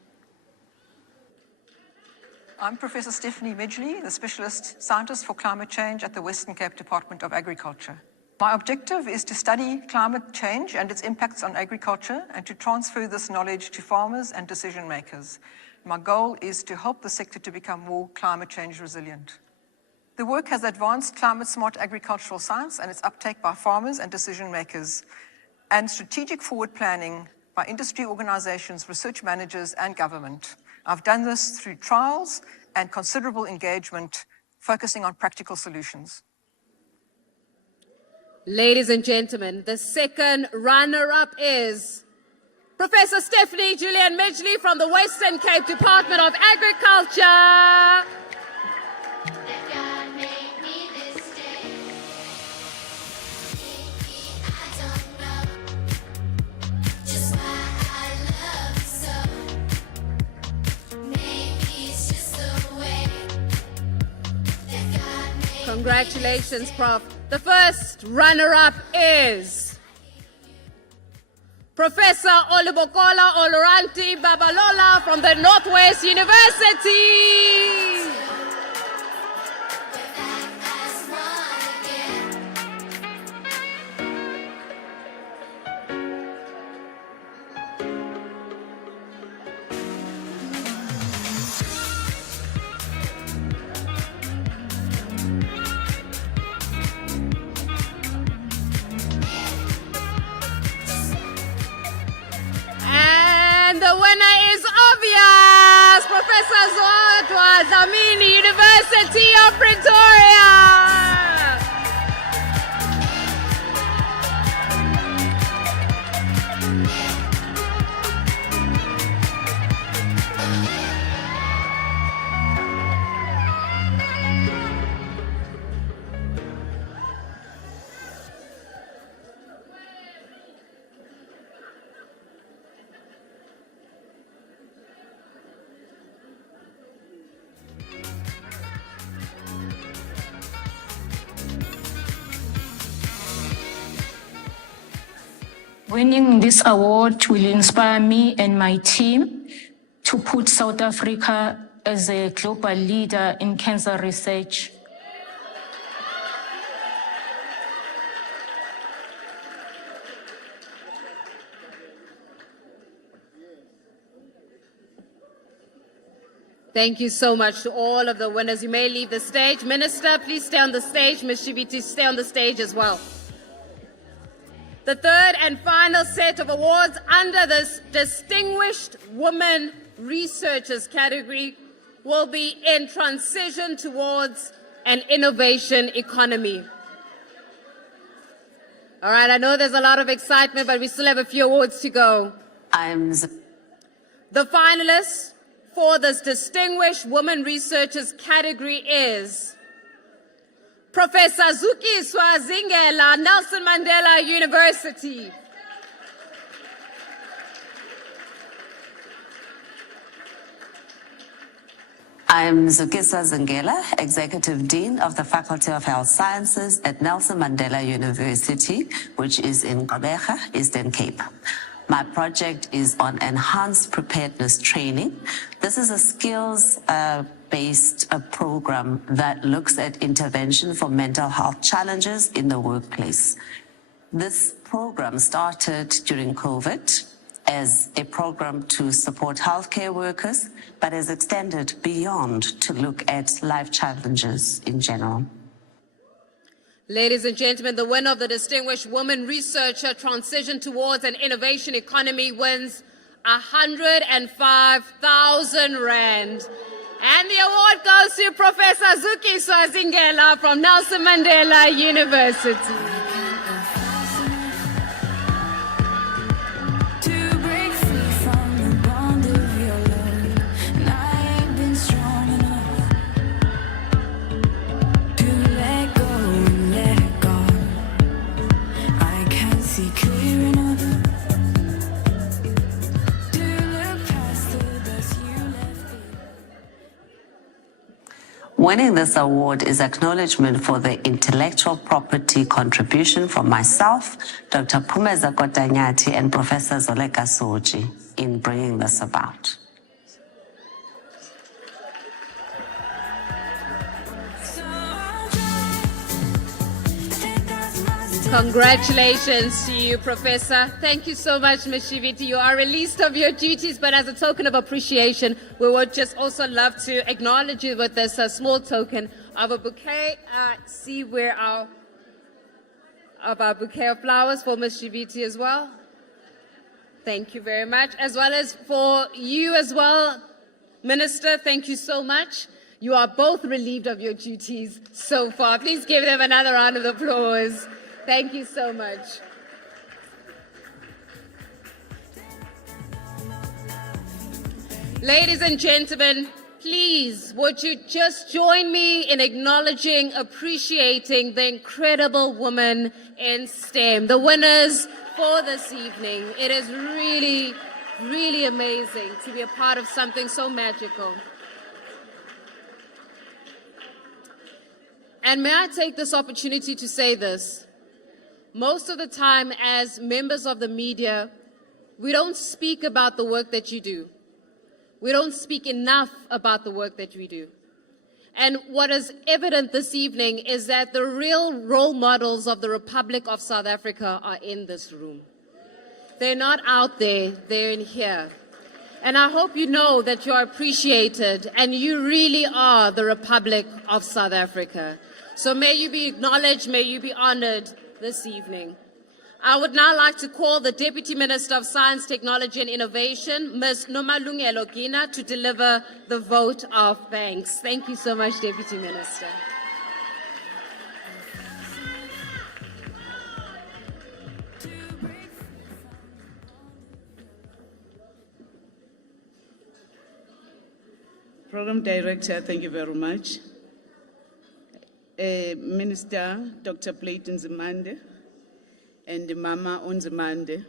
I'm Professor Stephanie Midgley, the Specialist Scientist for Climate Change at the Western Cape Department of Agriculture. My objective is to study climate change and its impacts on agriculture and to transfer this knowledge to farmers and decision makers. My goal is to help the sector to become more climate change resilient. The work has advanced climate-smart agricultural science and its uptake by farmers and decision makers, and strategic forward planning by industry organizations, research managers, and government. I've done this through trials and considerable engagement, focusing on practical solutions. Ladies and gentlemen, the second runner-up is Professor Stephanie Julian Midgley from the Western Cape Department of Agriculture. Congratulations, Prof. The first runner-up is Professor Olubokola Oloranti Babalola from the Northwest University. And the winner is obvious, Professor Zodwa Dlamini, University of Pretoria. Winning this award will inspire me and my team to put South Africa as a global leader in cancer research. Thank you so much to all of the winners. You may leave the stage. Minister, please stay on the stage. Ms. Shibiti, stay on the stage as well. The third and final set of awards under this Distinguished Women Researchers category will be in transition towards an innovation economy. All right, I know there's a lot of excitement, but we still have a few awards to go. The finalists for this Distinguished Women Researchers category is Professor Zukiswa Zingela, Nelson Mandela University. I'm Zukiswa Zingela, Executive Dean of the Faculty of Health Sciences at Nelson Mandela University, which is in Gqeberha, Eastern Cape. My project is on enhanced preparedness training. This is a skills-based program that looks at intervention for mental health challenges in the workplace. This program started during COVID as a program to support healthcare workers, but has extended beyond to look at life challenges in general. Ladies and gentlemen, the winner of the Distinguished Woman Researcher Transition Towards an Innovation Economy wins 105,000 Rand. And the award goes to Professor Zukiswa Zingela from Nelson Mandela University. Winning this award is acknowledgement for the intellectual property contribution from myself, Dr. Phumeza Kotanyati, and Professor Zoleka Soji in bringing this about. Congratulations to you, Professor. Thank you so much, Ms. Shiviti. You are released of your duties, but as a token of appreciation, we would just also love to acknowledge you with this small token of a bouquet. See where our bouquet of flowers for Ms. Shiviti as well. Thank you very much. As well as for you as well, Minister, thank you so much. You are both relieved of your duties so far. Please give them another round of applause. Thank you so much. Ladies and gentlemen, please, would you just join me in acknowledging, appreciating the incredible women in STEM, the winners for this evening. It is really, really amazing to be a part of something so magical. And may I take this opportunity to say this? Most of the time, as members of the media, We don't speak about the work that you do. We don't speak enough about the work that we do. And what is evident this evening is that the real role models of the Republic of South Africa are in this room. They're not out there, they're in here. And I hope you know that you're appreciated and you really are the Republic of South Africa. So may you be acknowledged, may you be honored this evening. I would now like to call the Deputy Minister of Science, Technology and Innovation, Ms. Nomalungelo Gina, to deliver the vote of thanks. Thank you so much, Deputy Minister. Program Director, thank you very much. Minister Dr. Playton Nzimande and Mama Nzimande,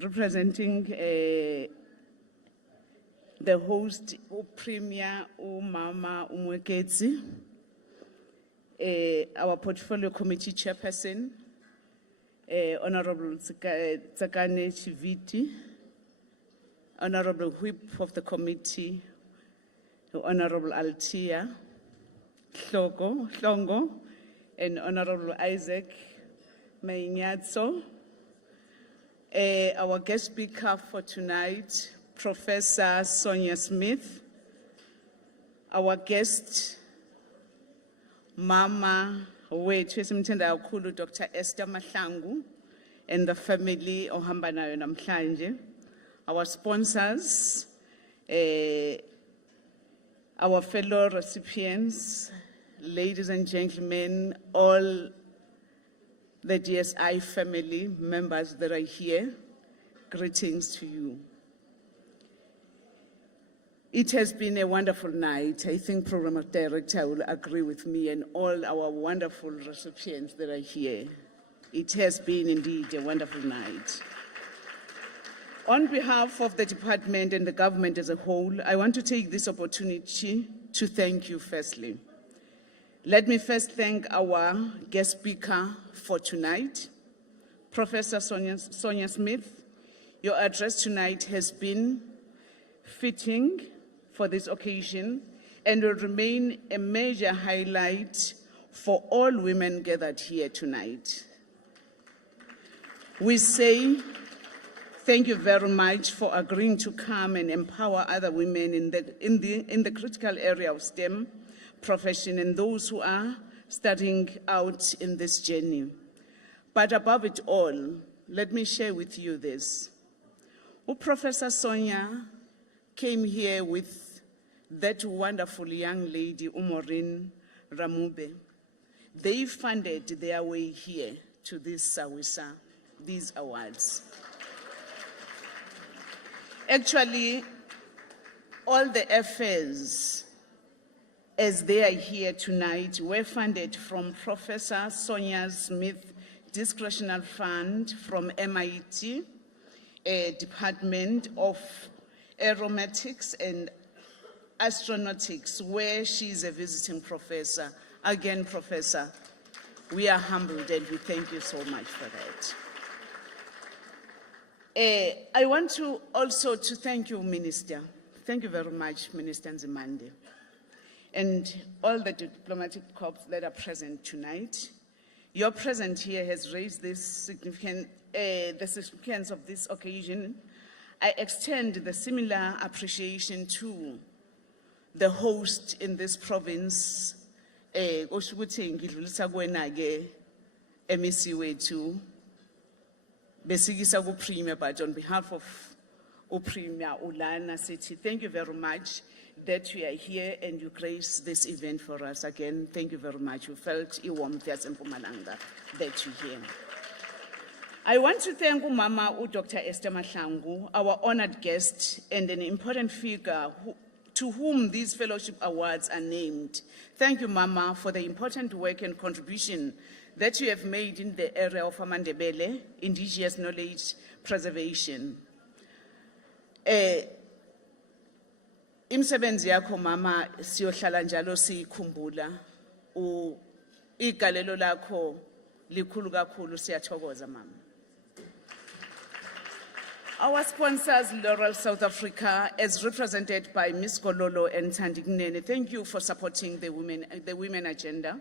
representing the host, Premier Mama Umweketsi, our Portfolio Committee Chairperson, Honorable Tsakane Chiviti, Honorable Whip of the Committee, Honorable Altia Hlongo, and Honorable Isaac Mainyatso. Our guest speaker for tonight, Professor Sonia Smith. Our guest, Mama wethu esimthanda kakhulu Dr. Esther Mahlangu and the family ohamba nayo namhlanje. Our sponsors, our fellow recipients, ladies and gentlemen, all the DSI family members that are here, greetings to you. It has been a wonderful night. I think Program Director will agree with me and all our wonderful recipients that are here. It has been indeed a wonderful night. On behalf of the department and the government as a whole, I want to take this opportunity to thank you firstly. Let me first thank our guest speaker for tonight, Professor Sonia Smith. Your address tonight has been fitting for this occasion and will remain a major highlight for all women gathered here tonight. We say thank you very much for agreeing to come and empower other women in the critical area of STEM profession and those who are starting out in this journey. But above it all, let me share with you this. Professor Sonia came here with that wonderful young lady, Maureen Ramube. They funded their way here to this SAWISA, these awards. Actually, all the affairs as they are here tonight were funded from Professor Sonia Smith Discretionary Fund from MIT, Department of Aeronautics and Astronautics, where she is a visiting professor. Again, Professor, we are humbled and we thank you so much for that. I want to also thank you, Minister. Thank you very much, Minister Nzimande, and all the diplomatic corps that are present tonight. Your presence here has raised this significant, the significance of this occasion. I extend the similar appreciation to the host in this province, Oshukuthi ngidlulisa kuwena ke MEC wethu besikisa ku Premier, but on behalf of Premier Ulana City, thank you very much that you are here and you grace this event for us. Again, thank you very much. We felt warmth as Mpumalanga that you're here. I want to thank Mama Dr. Esther Mahlangu, our honored guest and an important figure to whom these fellowship awards are named. Thank you, Mama, for the important work and contribution that you have made in the area of Amandebele, indigenous knowledge preservation. Imsebenzi yakho Mama siyohlala njalo sikhumbula igalelo lakho Likhulu kakhulu, siyathokoza mama. Our sponsors, Laurel South Africa, as represented by Ms. Kololo and Tandignene, thank you for supporting the women agenda.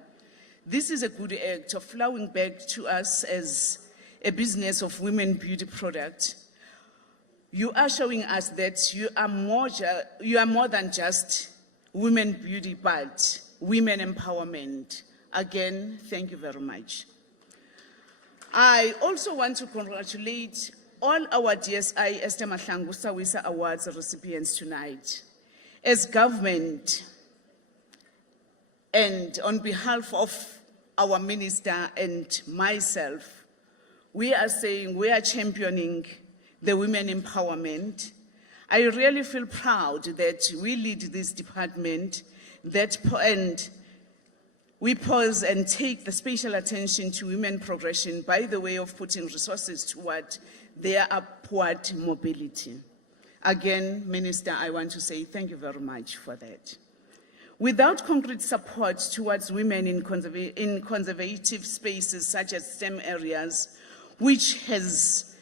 This is a good act of flowing back to us as a business of women beauty products. You are showing us that you are more than just women beauty, but women empowerment. Again, thank you very much. I also want to congratulate all our DSI Esther Mahlangu Sawisa Awards recipients tonight. As government, and on behalf of our minister and myself, we are saying we are championing the women empowerment. I really feel proud that we lead this department, and we pause and take the special attention to women progression by the way of putting resources toward their upward mobility. Again, Minister, I want to say thank you very much for that. Without concrete support towards women in conservative spaces such as STEM areas, which has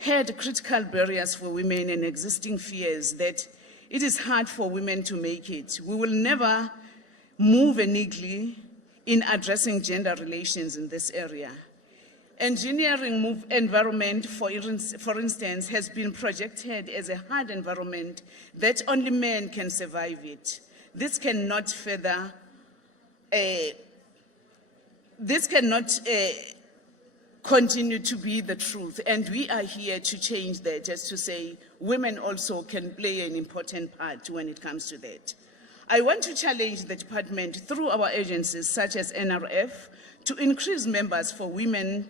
had critical barriers for women and existing fears that it is hard for women to make it, we will never move a needle in addressing gender relations in this area. Engineering environment, for instance, has been projected as a hard environment that only men can survive it. This cannot continue to be the truth, and we are here to change that, just to say women also can play an important part when it comes to that. I want to challenge the department through our agencies such as NRF to increase members for women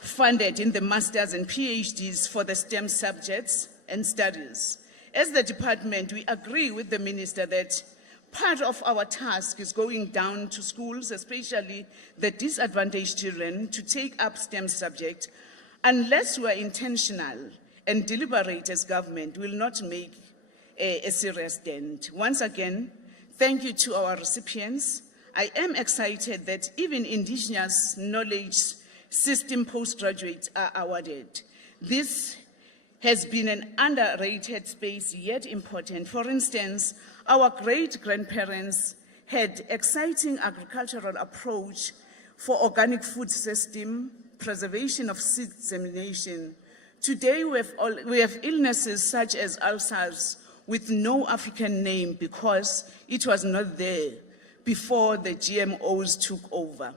funded in the masters and PhDs for the STEM subjects and studies. As the department, we agree with the minister that part of our task is going down to schools, especially the disadvantaged children, to take up STEM subjects. Unless we are intentional and deliberate as government, we will not make a serious dent. Once again, thank you to our recipients. I am excited that even indigenous knowledge system postgraduates are awarded. This has been an underrated space, yet important. For instance, our great-grandparents had exciting agricultural approach for organic food system, preservation of seed dissemination. Today, we have illnesses such as ulcers with no African name because it was not there before the GMOs took over.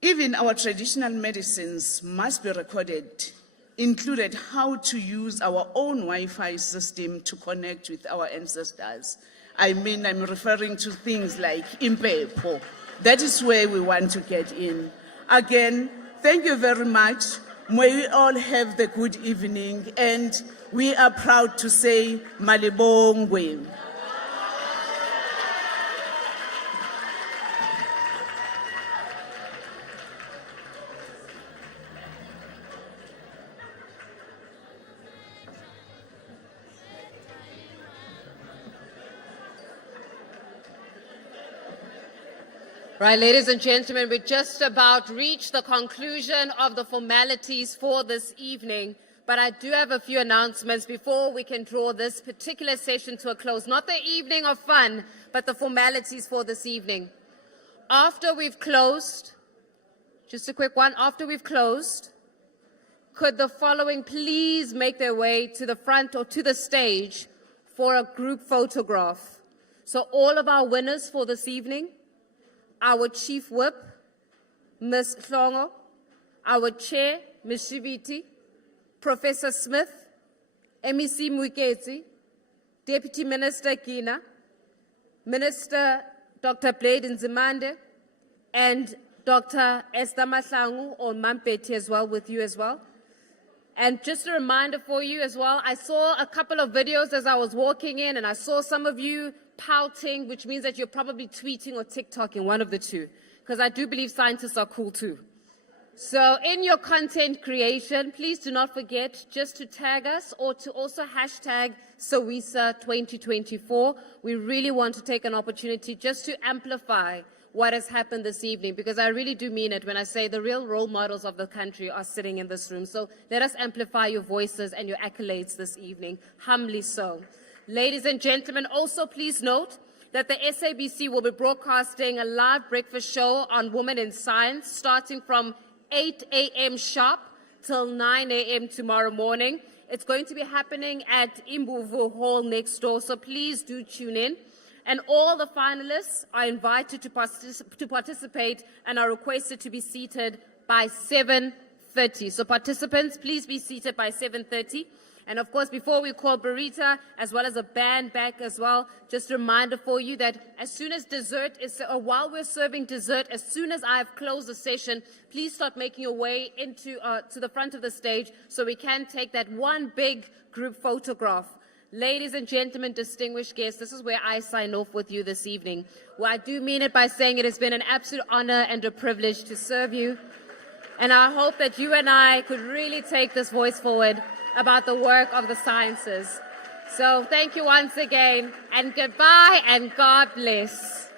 Even our traditional medicines must be recorded, included how to use our own Wi-Fi system to connect with our ancestors. I'm referring to things like Impepo. That is where we want to get in. Again, thank you very much. May we all have the good evening, and we are proud to say Malibongwe. Right, ladies and gentlemen, we just about reached the conclusion of the formalities for this evening, but I do have a few announcements before we can draw this particular session to a close. Not the evening of fun, but the formalities for this evening. After we've closed, just a quick one, after we've closed, could the following please make their way to the front or to the stage for a group photograph? So all of our winners for this evening, our Chief Whip, Ms. Hlongo, our Chair, Ms. Shibiti, Professor Smith, MEC Muiketsi, Deputy Minister Kina, Minister Dr. Blade Nzimande, and Dr. Esther Mahlangu or Mampeti as well with you as well. And just a reminder for you as well, I saw a couple of videos as I was walking in, and I saw some of you pouting, which means that you're probably tweeting or TikToking, one of the two, because I do believe scientists are cool too. So in your content creation, please do not forget just to tag us or to also hashtag SAWISA 2024. We really want to take an opportunity just to amplify what has happened this evening, because I really do mean it when I say the real role models of the country are sitting in this room. So let us amplify your voices and your accolades this evening, humbly so. Ladies and gentlemen, also please note that the SABC will be broadcasting a live breakfast show on Women in Science starting from 8 a.m. sharp till 9 a.m. tomorrow morning. It's going to be happening at Imbuvu Hall next door, so please do tune in. And all the finalists are invited to participate and are requested to be seated by 7:30. So participants, please be seated by 7:30. And of course, before we call Barita, as well as a band back as well, just a reminder for you that as soon as dessert is, or while we're serving dessert, as soon as I've closed the session, please start making your way into to the front of the stage so we can take that one big group photograph. Ladies and gentlemen, distinguished guests, this is where I sign off with you this evening. Well, I do mean it by saying it has been an absolute honor and a privilege to serve you. And I hope that you and I could really take this voice forward about the work of the sciences. So thank you once again, and goodbye, and God bless.